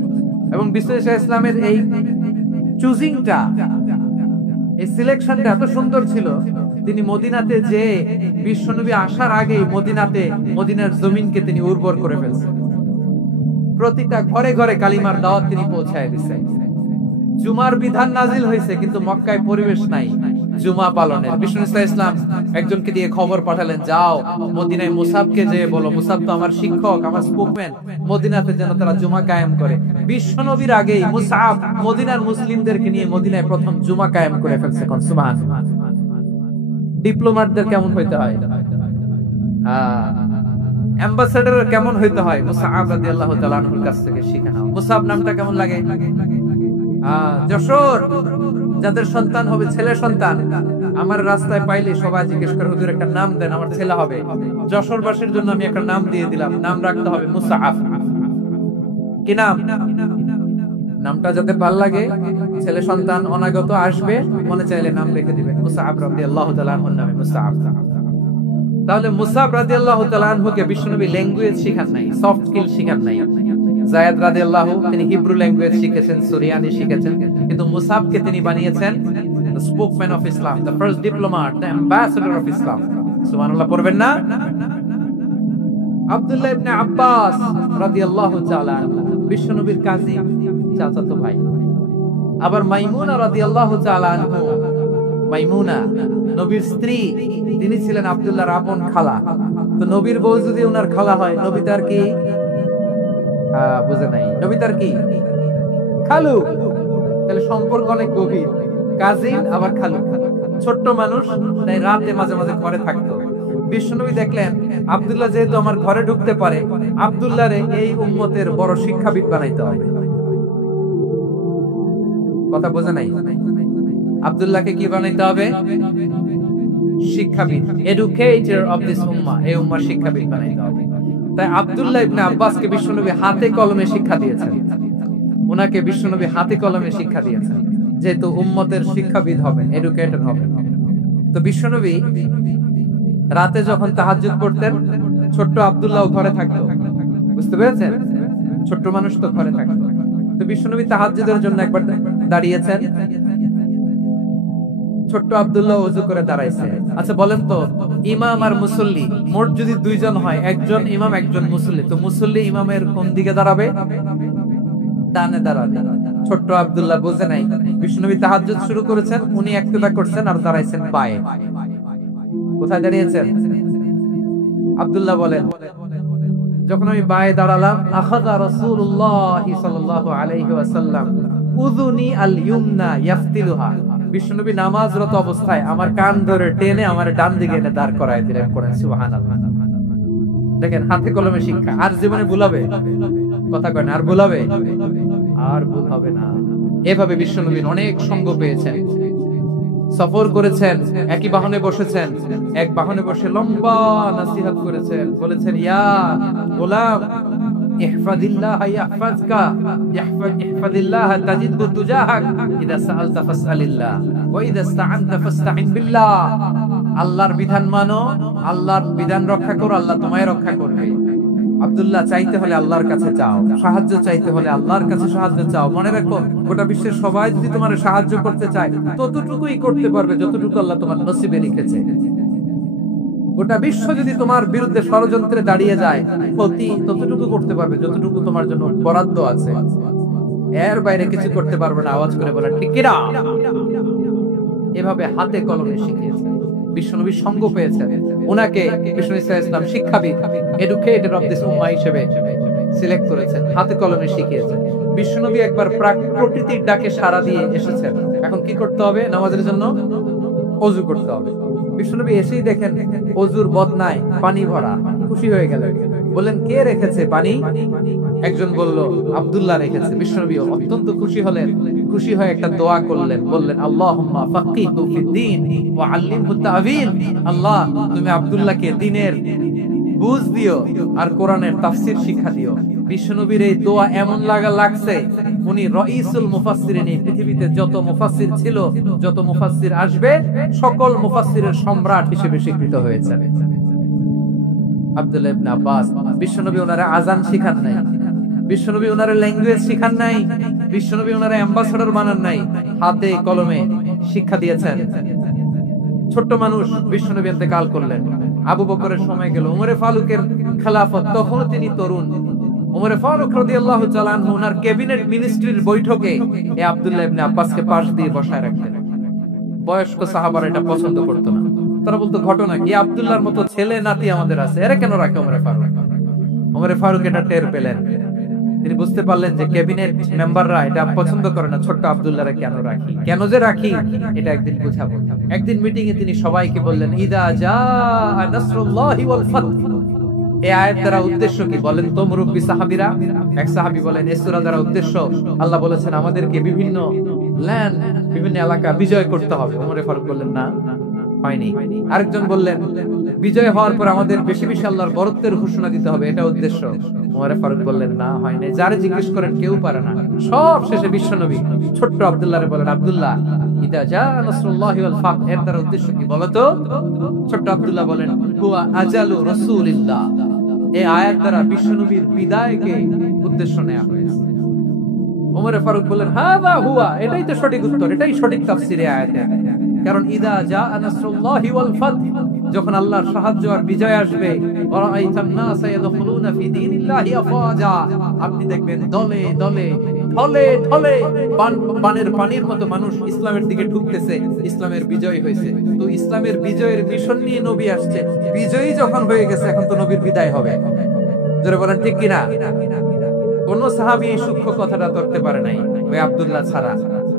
এবং বিষ্ণু ঈসা ইসলামের এই চুজিংটা, এই সিলেকশনটা এত সুন্দর ছিল, তিনি মদিনাতে যে বিশ্বনবী আসার আগেই মদিনার জমিনকে তিনি উর্বর করে ফেলছেন। প্রতিটা ঘরে ঘরে কালিমার দাওয়াত তিনি পৌঁছায় দিয়েছেন। জুমার বিধান নাজিল হয়েছে, কিন্তু মক্কায় পরিবেশ নাই জুমা পালনের। বিষ্ণু ঈসা ইসলাম একজনকে দিয়ে খবর পাঠালেন, যাও মদিনায় মুসাবকে যে বলো, মুসাব তো আমার শিক্ষক, আমার স্পোকম্যান, মদিনাতে যেন তারা জুমা কায়েম করে। বিশ্বনবীর আগেই মুসাব মদিনার মুসলিমদেরকে নিয়ে মদিনায় প্রথম জুমা কায়েম করে ফেলছে। কোন সুবহানাল্লাহ। ডিপ্লোম্যাটদের কেমন হইতে হয়, অ্যাম্বাসেডর কেমন হইতে হয়, মুসআব রাদিয়াল্লাহু তাআলা আনহুর কাছ থেকে শিখে নাও। মুসআব নামটা কেমন লাগে? যশোর যাদের সন্তান হবে, ছেলে সন্তান, আমার রাস্তায় পাইলে সবাই জিজ্ঞেস করে, হুজুর একটা নাম দেন, আমার ছেলে হবে। যশোরবাসীর জন্য আমি একটা নাম দিয়ে দিলাম, নাম রাখতে হবে মুসআব। কি নাম? নামটা যাতে ভাল লাগে, ছেলে সন্তান অনাগত আসবে, মনে চাইলে নাম রেখে দিবেন মুসআব রাদিয়াল্লাহু তাআলা আনহুর নামে মুসআব। তাহলে মুসআব রাদিয়াল্লাহু তাআলা আনহুকে বিশ্বনবী ল্যাঙ্গুয়েজ শিখান নাই, সফট স্কিল শিখান নাই। যায়েদ রাদিয়াল্লাহু তিনি হিব্রু ল্যাঙ্গুয়েজ শিখেছেন, সুরিয়ানি শিখেছেন, কিন্তু মুসআবকে তিনি বানিয়েছেন the spokesman of Islam, the first diplomat, the ambassador of Islam। সুবহানাল্লাহ পড়বেন না? আব্দুল্লাহ ইবনে আব্বাস রাদিয়াল্লাহু তাআলা বিশ্বনবীর কাজিন, চাচাতো ভাই। আবার মাইমুনা রাদিয়াল্লাহু তাআলা আনহু, মাইমুনা নবীর স্ত্রী, তিনি ছিলেন আব্দুল্লাহর আপন খালা। তো নবীর বউ যদি ওনার খালা হয়, নবী তার কি বুঝে নাই, নবী তার কি খালু। তাহলে সম্পর্ক অনেক গভীর, কাজিন আবার খালু। ছোট্ট মানুষ, তাই রাতে মাঝে মাঝে ঘরে থাকতো। বিশ্বনবী দেখলেন আব্দুল্লাহ যেহেতু আমার ঘরে ঢুকতে পারে, আব্দুল্লাহরে এই উম্মতের বড় শিক্ষাবিদ বানাইতে হবে। কথা বোঝা নাই? আব্দুল্লাহকে কি বানাইতে হবে? শিক্ষাবিদ, এডুকেটর অফ দিস উম্মাহ, এই উম্মার শিক্ষাবিদ বানাইতে হবে। তাই আব্দুল্লাহ ইবনে আব্বাসকে বিশ্বনবী হাতে কলমে শিক্ষা দিয়েছেন। ওনাকে বিশ্বনবী হাতে কলমে শিক্ষা দিয়েছেন, যেহেতু উম্মতের শিক্ষাবিদ হবে, এডুকেটর হবে। তো বিশ্বনবী রাতে যখন তাহাজ্জুদ পড়তেন, ছোট্ট আব্দুল্লাহ ঘরে থাকতো। বুঝতে পেরেছেন? ছোট্ট মানুষ তো ঘরে থাকতো। তো বিশ্বনবী তাহাজ্জুদের জন্য একবার দাঁড়িয়েছেন, ছোট্ট আব্দুল্লাহ ওযু করে দাঁড়াইছে। আচ্ছা বলেন তো, ইমাম আর মুসল্লি মোট যদি দুইজন হয়, একজন ইমাম একজন মুসল্লি, তো মুসল্লি ইমামের কোন দিকে দাঁড়াবে? ডানে দাঁড়াবে। ছোট্ট আব্দুল্লাহ বুঝে নাই, বিশ্বনবী তাহাজ্জুদ শুরু করেছেন, উনি ইক্তেদা করছেন আর দাঁড়াইছেন বায়ে। কোথায় দাঁড়িয়েছেন? আব্দুল্লাহ বলেন, যখন আমি বায়ে দাঁড়ালাম, আখাযা রাসূলুল্লাহ সাল্লাল্লাহু আলাইহি ওয়াসাল্লাম উযুনি আল ইয়ুমনা ইয়াফতিলুহা। বিশ্বনবী নামাজরত অবস্থায় আমার কান ধরে টেনে আমার ডান দিকে এনে দাঁড় করায় দিলেন। পড়েন সুবহানাল্লাহ। দেখেন, হাতে কলমে শিক্ষা। আর জীবনে ভুলাবে? কথা কয় না, আর ভুলাবে? আর ভুল হবে না। এভাবে বিশ্বনবীর অনেক সঙ্গ পেয়েছেন, সফর করেছেন, একই বাহনে বসেছেন, এক বাহনে বসে লম্বা নসিহত করেছেন, বলেছেন, ইয়া গোলাম ইহফাদিল্লাহ ইয়াহফাজকা, ইহফাদিল্লাহ তাজিদহু তুজাহাক, ইযা সাআলতা ফাসআলিল্লাহ ওয়া ইযা ইসতাআনতা ফাসতাইন বিল্লাহ। আল্লাহর বিধান মানো, আল্লাহর বিধান রক্ষা করো, আল্লাহ তোমায় রক্ষা করবে। আব্দুল্লাহ, চাইতে হলে আল্লাহর কাছে চাও, সাহায্য চাইতে হলে আল্লাহর কাছে সাহায্য চাও। মনে রাখো, গোটা বিশ্বের সবাই যদি তোমার সাহায্য করতে চায়, ততটুকুই করতে পারবে যতটুকু আল্লাহ তোমার নসিবে লিখেছে। গোটা বিশ্ব যদি তোমার বিরুদ্ধে ষড়যন্ত্রে দাঁড়িয়ে যায়, ততটুকু করতে পারবে যতটুকু তোমার জন্য বরাদ্দ আছে। এর বাইরে কিছু করতে পারবে না। আওয়াজ করে বলেন ঠিক কিনা? এভাবে হাতে কলমে শিখিয়েছে, বিশ্বনবী সঙ্গ পেয়েছেন। ওনাকে বিশ্বনবী সাল্লাল্লাহু আলাইহি ওয়াসাল্লাম শিক্ষাবিদ, এডুকেটর অফ দিস উম্মাহ হিসেবে সিলেক্ট করেছেন, হাতে কলমে শিখিয়েছেন। বিশ্বনবী একবার প্রকৃতির ডাকে সাড়া দিয়ে এসেছেন। এখন কি করতে হবে? নামাজের জন্য ওযু করতে হবে। বিশ্বনবী এসেই দেখেন ওযুর বদনায় পানি ভরা, খুশি হয়ে গেলেন। বললেন, কে রেখেছে পানি? একজন বলল, আব্দুল্লাহ রেখেছে। বিশ্বনবী অত্যন্ত খুশি হলেন। খুশি হয়ে একটা দোয়া করলেন, বললেন, আল্লাহুম্মা ফাক্কিহু ফিদ্দীন ওয়া আল্লিমহু তা'ওয়ীল। আল্লাহ, তুমি আব্দুল্লাহকে দ্বীনের বুঝ দিও আর কোরআনের তাফসীর শিক্ষা দিও। বিশ্বনবীর এই দোয়া এমন লাগছে, উনি রাইসুল মুফাসসিরিন, এই পৃথিবীতে যত মুফাসসির ছিল, যত মুফাসসির আসবে, সকল মুফাসসিরের সম্রাট হিসেবে স্বীকৃত হয়েছেন আব্দুল্লাহ ইবনে আব্বাস। বিশ্বনবী ওনারা আযান শিখান নাই, বিশ্বনবী ওনারা ল্যাঙ্গুয়েজ শিখান নাই, বিশ্বনবী ওনারা অ্যাম্বাসেডর বানান নাই, হাতে কলমে শিক্ষা দিয়েছেন। ছোট্ট মানুষ, বিশ্বনবী ইন্তেকাল করলেন। আবু বকরের সময় গেল, উমরে ফারুকের খেলাফত, তখন তিনি তরুণ। উমরে ফারুক রাদিয়াল্লাহু তাআলা আনহু ওনার ক্যাবিনেট মিনিস্ট্রির বৈঠকে এই আব্দুল্লাহ ইবনে আব্বাসকে পাশ দিয়ে বসায় রাখতেন। বয়স্ক সাহাবারা এটা পছন্দ করতো না। তারা বলতো, ঘটনা কি? আব্দুল্লাহর মতো ছেলে নাতি আমাদের আছে, এরা কেন রাখে উমরে ফারুক? উমরে ফারুক এটা টের পেলেন। তিনি বুঝতে পারলেন যে ক্যাবিনেট মেম্বাররা এটা পছন্দ করে না, ছোট্ট আব্দুল্লাহরা কেন রাখি, কেন যে রাখি, এটা একদিন বুঝাবো। একদিন মিটিং এ তিনি সবাইকে বললেন, ইদা জাআ নাসরুল্লাহি ওয়াল ফাতহ। এই আয়াত দ্বারা উদ্দেশ্য কি বলেন তো মুরব্বী সাহাবীরা? এক সাহাবী বলেন, এই সূরা দ্বারা উদ্দেশ্য, আল্লাহ বলেছেন আমাদেরকে বিভিন্ন ল্যান্ড, বিভিন্ন এলাকা বিজয় করতে হবে। উমরে ফারুক বললেন, না, হয়নি। আরেকজন বললেন বিজয় হওয়ার পর আমাদের বেশি বেশি আল্লাহর বরত্বের ঘোষণা দিতে হবে, এটা উদ্দেশ্য। ওমর ফারুক বললেন না, হয়নি। যারে জিজ্ঞেস করেন কেউ পারে না। সব শেষে বিশ্বনবী ছোট্ট আব্দুল্লাহরে বলেন, আব্দুল্লাহ ইদা জা নাসরুল্লাহি ওয়াল ফাত, এর দ্বারা উদ্দেশ্য কি বলো তো? ছোট্ট আব্দুল্লাহ বলেন হুয়া আজালু রাসূলিল্লাহ, এই আয়াত দ্বারা বিশ্বনবীর বিদায়কে উদ্দেশ্য নেওয়া হয়েছে। ওমর ফারুক বললেন হাযা হুয়া, এটাই তো সঠিক উত্তর, এটাই সঠিক তাফসীরে আয়াতে। কারণ ইদা জা নাসরুল্লাহি ওয়াল ফাত, যখন আল্লাহর সাহায্য আর বিজয় আসবে, ওয়ারাআইতান নাস ইয়াদখুলুনা ফি দীনিল্লাহি আফওয়াজা, আপনি দেখবেন দলে দলে ঢলে ঢলে বানের পানির মতো মানুষ ইসলামের দিকে ঢুকতেছে। ইসলামের বিজয় হয়েছে, তো ইসলামের বিজয়ের মিশন নিয়ে নবী আসছে। বিজয়ী যখন হয়ে গেছে, এখন তো নবীর বিদায় হবে। জোরে বলেন ঠিক কিনা? কোন সাহাবী এই সূক্ষ্ম কথাটা ধরতে পারে নাই, ওই আব্দুল্লাহ ছাড়া।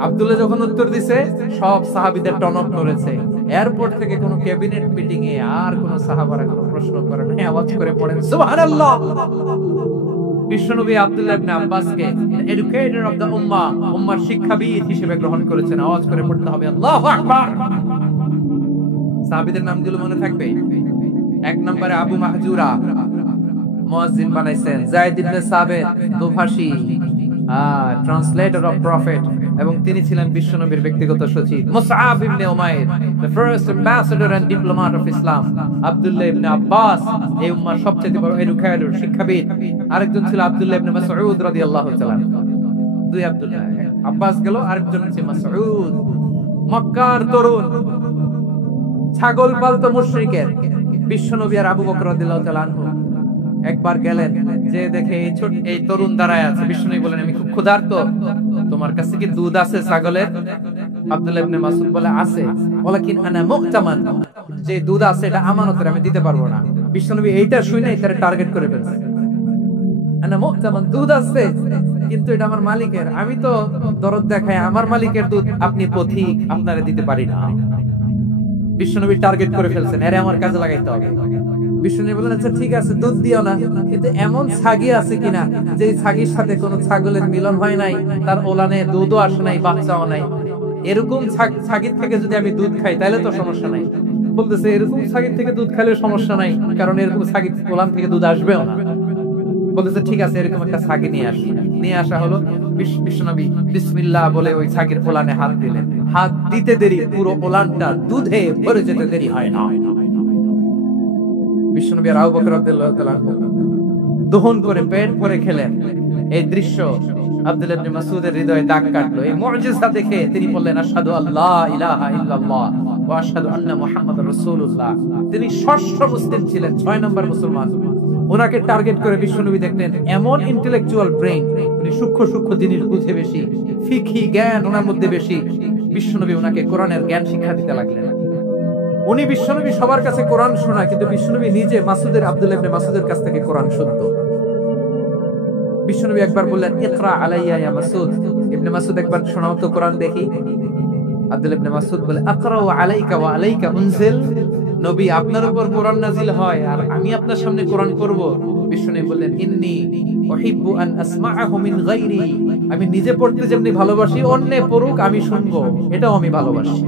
আব্দুল্লাহ যখন উত্তর দিছে, সব সাহাবীদের টনক নড়েছে। এরপর থেকে কোন ক্যাবিনেট মিটিং এ আর কোন সাহাবারা কোন প্রশ্ন করে নাই, আওয়াজ করে পড়েন সুবহানাল্লাহ। বিশ্বনবী আব্দুল্লাহ ইবনে আব্বাসকে এডুকেটর অফ দা উম্মাহ, উম্মার শিক্ষাবিদ হিসেবে গ্রহণ করেছেন। আওয়াজ করে পড়তে হবে আল্লাহু আকবার। সাহাবীদের নামগুলো মনে থাকবে। এক নম্বরে আবু মাহজুরা, মুয়াজ্জিন বানাইছেন। যায়েদ ইবনে সাবিত, দুভাষী, ট্রান্সলেটর অফ প্রফেট, এবং তিনি ছিলেন বিশ্বনবীর ব্যক্তিগত সচিব। মুসআব ibn Umair, the first ambassador and diplomat of Islam. Abdullah ইবনে আব্বাস, এই উম্মার সবচেয়ে বড় এডুকেটর, শিক্ষাবিদ। আরেকজন ছিল আব্দুল্লাহ ইবনে মাসউদ রাদিয়াল্লাহু তাআলা। দুই আব্দুল্লাহ, আব্বাস গেল, আরেকজন ছিল মাসউদ। মক্কার তরুণ, ছাগল পালতো মুশরিকের। বিশ্বনবী আর আবু বকর রাদিয়াল্লাহু তাআলা আনহু একবার গেলেন, যে দেখে এই তরুণ দাঁড়ায় আছে। বিশ্বনবী বলেন আমি খুব ক্ষুধার্ত, তোমার কাছে কি দুধ আছে ছাগলের? আব্দুল্লাহ ইবনে মাসউদ বলে আছে। ওয়ালাকিন আনা মুক্তামান, যে দুধ আছে এটা আমানতের, আমি দিতে পারবো না। বিশ্বনবী এইটা শুনে তারে টার্গেট করে ফেলছে। আনা মুক্তামান, দুধ আছে কিন্তু এটা আমার মালিকের, আমি তো দরদ দেখাই আমার মালিকের দুধ, আপনি পথিক, আপনারে দিতে পারি না। বিশ্বনবী টার্গেট করে ফেলছেন, এরে আমার কাজে লাগাইতে হবে। বিশ্বনবী বলেন আচ্ছা ঠিক আছে, দুধ দিও না, কিন্তু এমন ছাগি আছে কিনা যে ছাগির সাথে কোনো ছাগলের মিলন হয় নাই, তার ওলানে দুধও আসে নাই, বাচ্চাও নাই, এরকম ছাগির থেকে যদি আমি দুধ খাই তাহলে তো সমস্যা নাই। বলতেছে এরকম ছাগির থেকে দুধ খাইলে সমস্যা নাই, কারণ এরকম ছাগির ওলান থেকে দুধ আসবেও না। বলতেছে ঠিক আছে, এরকম একটা ছাগি নিয়ে আসি। নিয়ে আসা হলো। বিশ্বনবী বিসমিল্লাহ বলে ওই ছাগির ওলানে হাত দিলেন। হাত দিতে দেরি, পুরো ওলানটা দুধে ভরে যেতে দেরি হয় না। বিশ্বনবী আর আবু বকর রাদিয়াল্লাহু তাআলা দহন করে পেট ভরে খেলেন। এই দৃশ্য আব্দুল্লাহ ইবনে মাসউদের হৃদয়ে দাগ কাটলো। এই মুজিজা দেখে তিনি বললেন আশহাদু আল্লা ইলাহা ইল্লাল্লাহ ওয়া আশহাদু আন্না মুহাম্মাদুর রাসূলুল্লাহ। তিনি ষষ্ঠ মুসলিম ছিলেন, 6 নম্বর মুসলমান। ওনাকে টার্গেট করে বিশ্বনবী দেখলেন এমন ইন্টেলেকচুয়াল ব্রেইন, উনি সূক্ষ্ম সূক্ষ্ম জিনিস বুঝে বেশি, ফিকহি জ্ঞান ওনার মধ্যে বেশি। বিশ্বনবী ওনাকে কোরআনের জ্ঞান শিক্ষা দিতে লাগলেন। উনি বিশ্বনবী সবার কাছে কোরআন শোনা, কিন্তু বিশ্বনবী নিজে মাসউদের, আব্দুল্লাহ ইবনে মাসউদের কাছ থেকে কোরআন শুনতো। বিশ্বনবী একবার বললেন ইকরা আলাইয়া ইয়া মাসউদ, ইবনে মাসউদ একবার শোনাও তো কোরআন দেখি। আব্দুল্লাহ ইবনে মাসউদ বলে আকরাউ আলাইকা ওয়া আলাইকা উনজিল, নবী আপনার উপর কোরআন নাজিল হয় আর আমি আপনার সামনে কোরআন পড়ব। বিশ্বনবী বললেন ইন্নী উহিব্বু আন আসমাআহু মিন গায়রি, আমি নিজে পড়তে যেমনি ভালোবাসি অন্যে পড়ুক আমি শুনবো, এটাও আমি ভালোবাসি।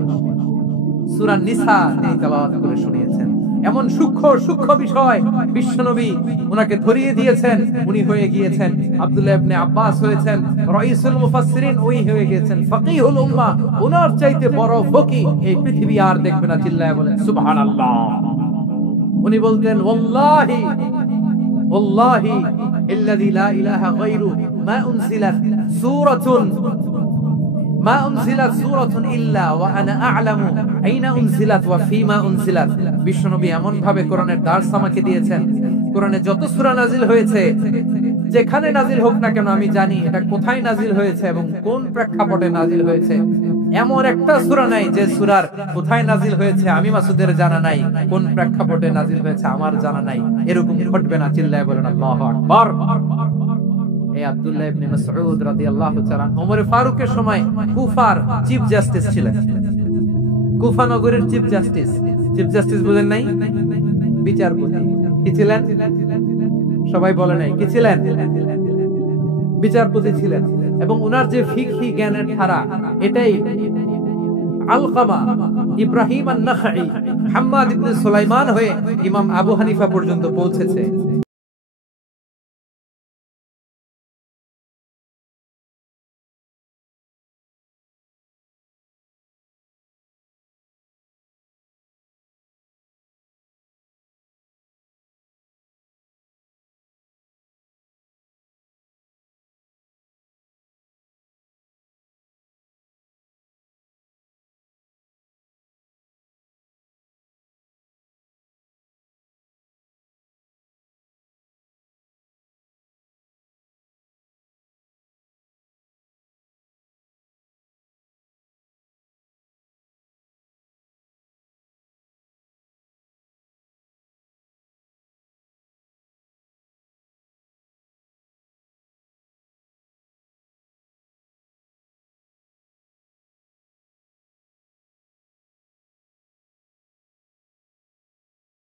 সূরা নিসা তিনি তেলাওয়াত করে শুনিয়েছেন। এমন সূক্ষ্ম সূক্ষ্ম বিষয় বিশ্বনবী উনাকে ধরিয়ে দিয়েছেন। উনি হয়ে গিয়েছেন আব্দুল্লাহ ইবনে আব্বাস, হয়েছেন রাইসুল মুফাসসিরিন, ওই হয়ে গিয়েছেন ফাকিহুল উম্মাহ। ওনার চাইতে বড় ফকি এই পৃথিবী আর দেখবে না। চিল্লায়ে বলেন সুবহানাল্লাহ। উনি বলতেন ওয়াল্লাহি ওয়াল্লাহি ইল্লাযী লা ইলাহা গায়রু মা উনজিলাত সূরাতুন মা উনজিলাত সূরাতুন ইল্লা ওয়া আনা আ'লামু আইনা উনজিলাত ওয়া ফিমা উনজিলাত। বিশ্বনবী এমন ভাবে কোরআনের দার্স আমাকে দিয়েছেন, কোরআনে যত সূরা নাজিল হয়েছে, যেখানে নাজিল হোক না কেন আমি জানি এটা কোথায় নাজিল হয়েছে এবং কোন প্রেক্ষাপটে নাজিল হয়েছে। এমন একটা সূরা নাই যে সূরার কোথায় নাজিল হয়েছে আমি মাসউদের জানা নাই, কোন প্রেক্ষাপটে নাজিল হয়েছে আমার জানা নাই। এরকম ঘটবে না। চিল্লায়ে বলেন আল্লাহু আকবার। এই আব্দুল্লাহ ইবনে মাসউদ রাদিয়াল্লাহু তাআলা ওমর ফারুকের সময় কুফার চিফ জাস্টিস ছিলেন। কুফা নগরের চিফ জাস্টিস। চিফ জাস্টিস বুঝেন নাই? বিচারপতি। কি ছিলেন? সবাই বলে নাই কি ছিলেন? বিচারপতি ছিলেন। এবং উনার যে ফিকহি জ্ঞানের ধারা, এটাই আলকামা ইব্রাহিম আন-নাখাই, হাম্মাদ ইবনে সুলাইমান হয়ে ইমাম আবু হানিফা পর্যন্ত পৌঁছেছে।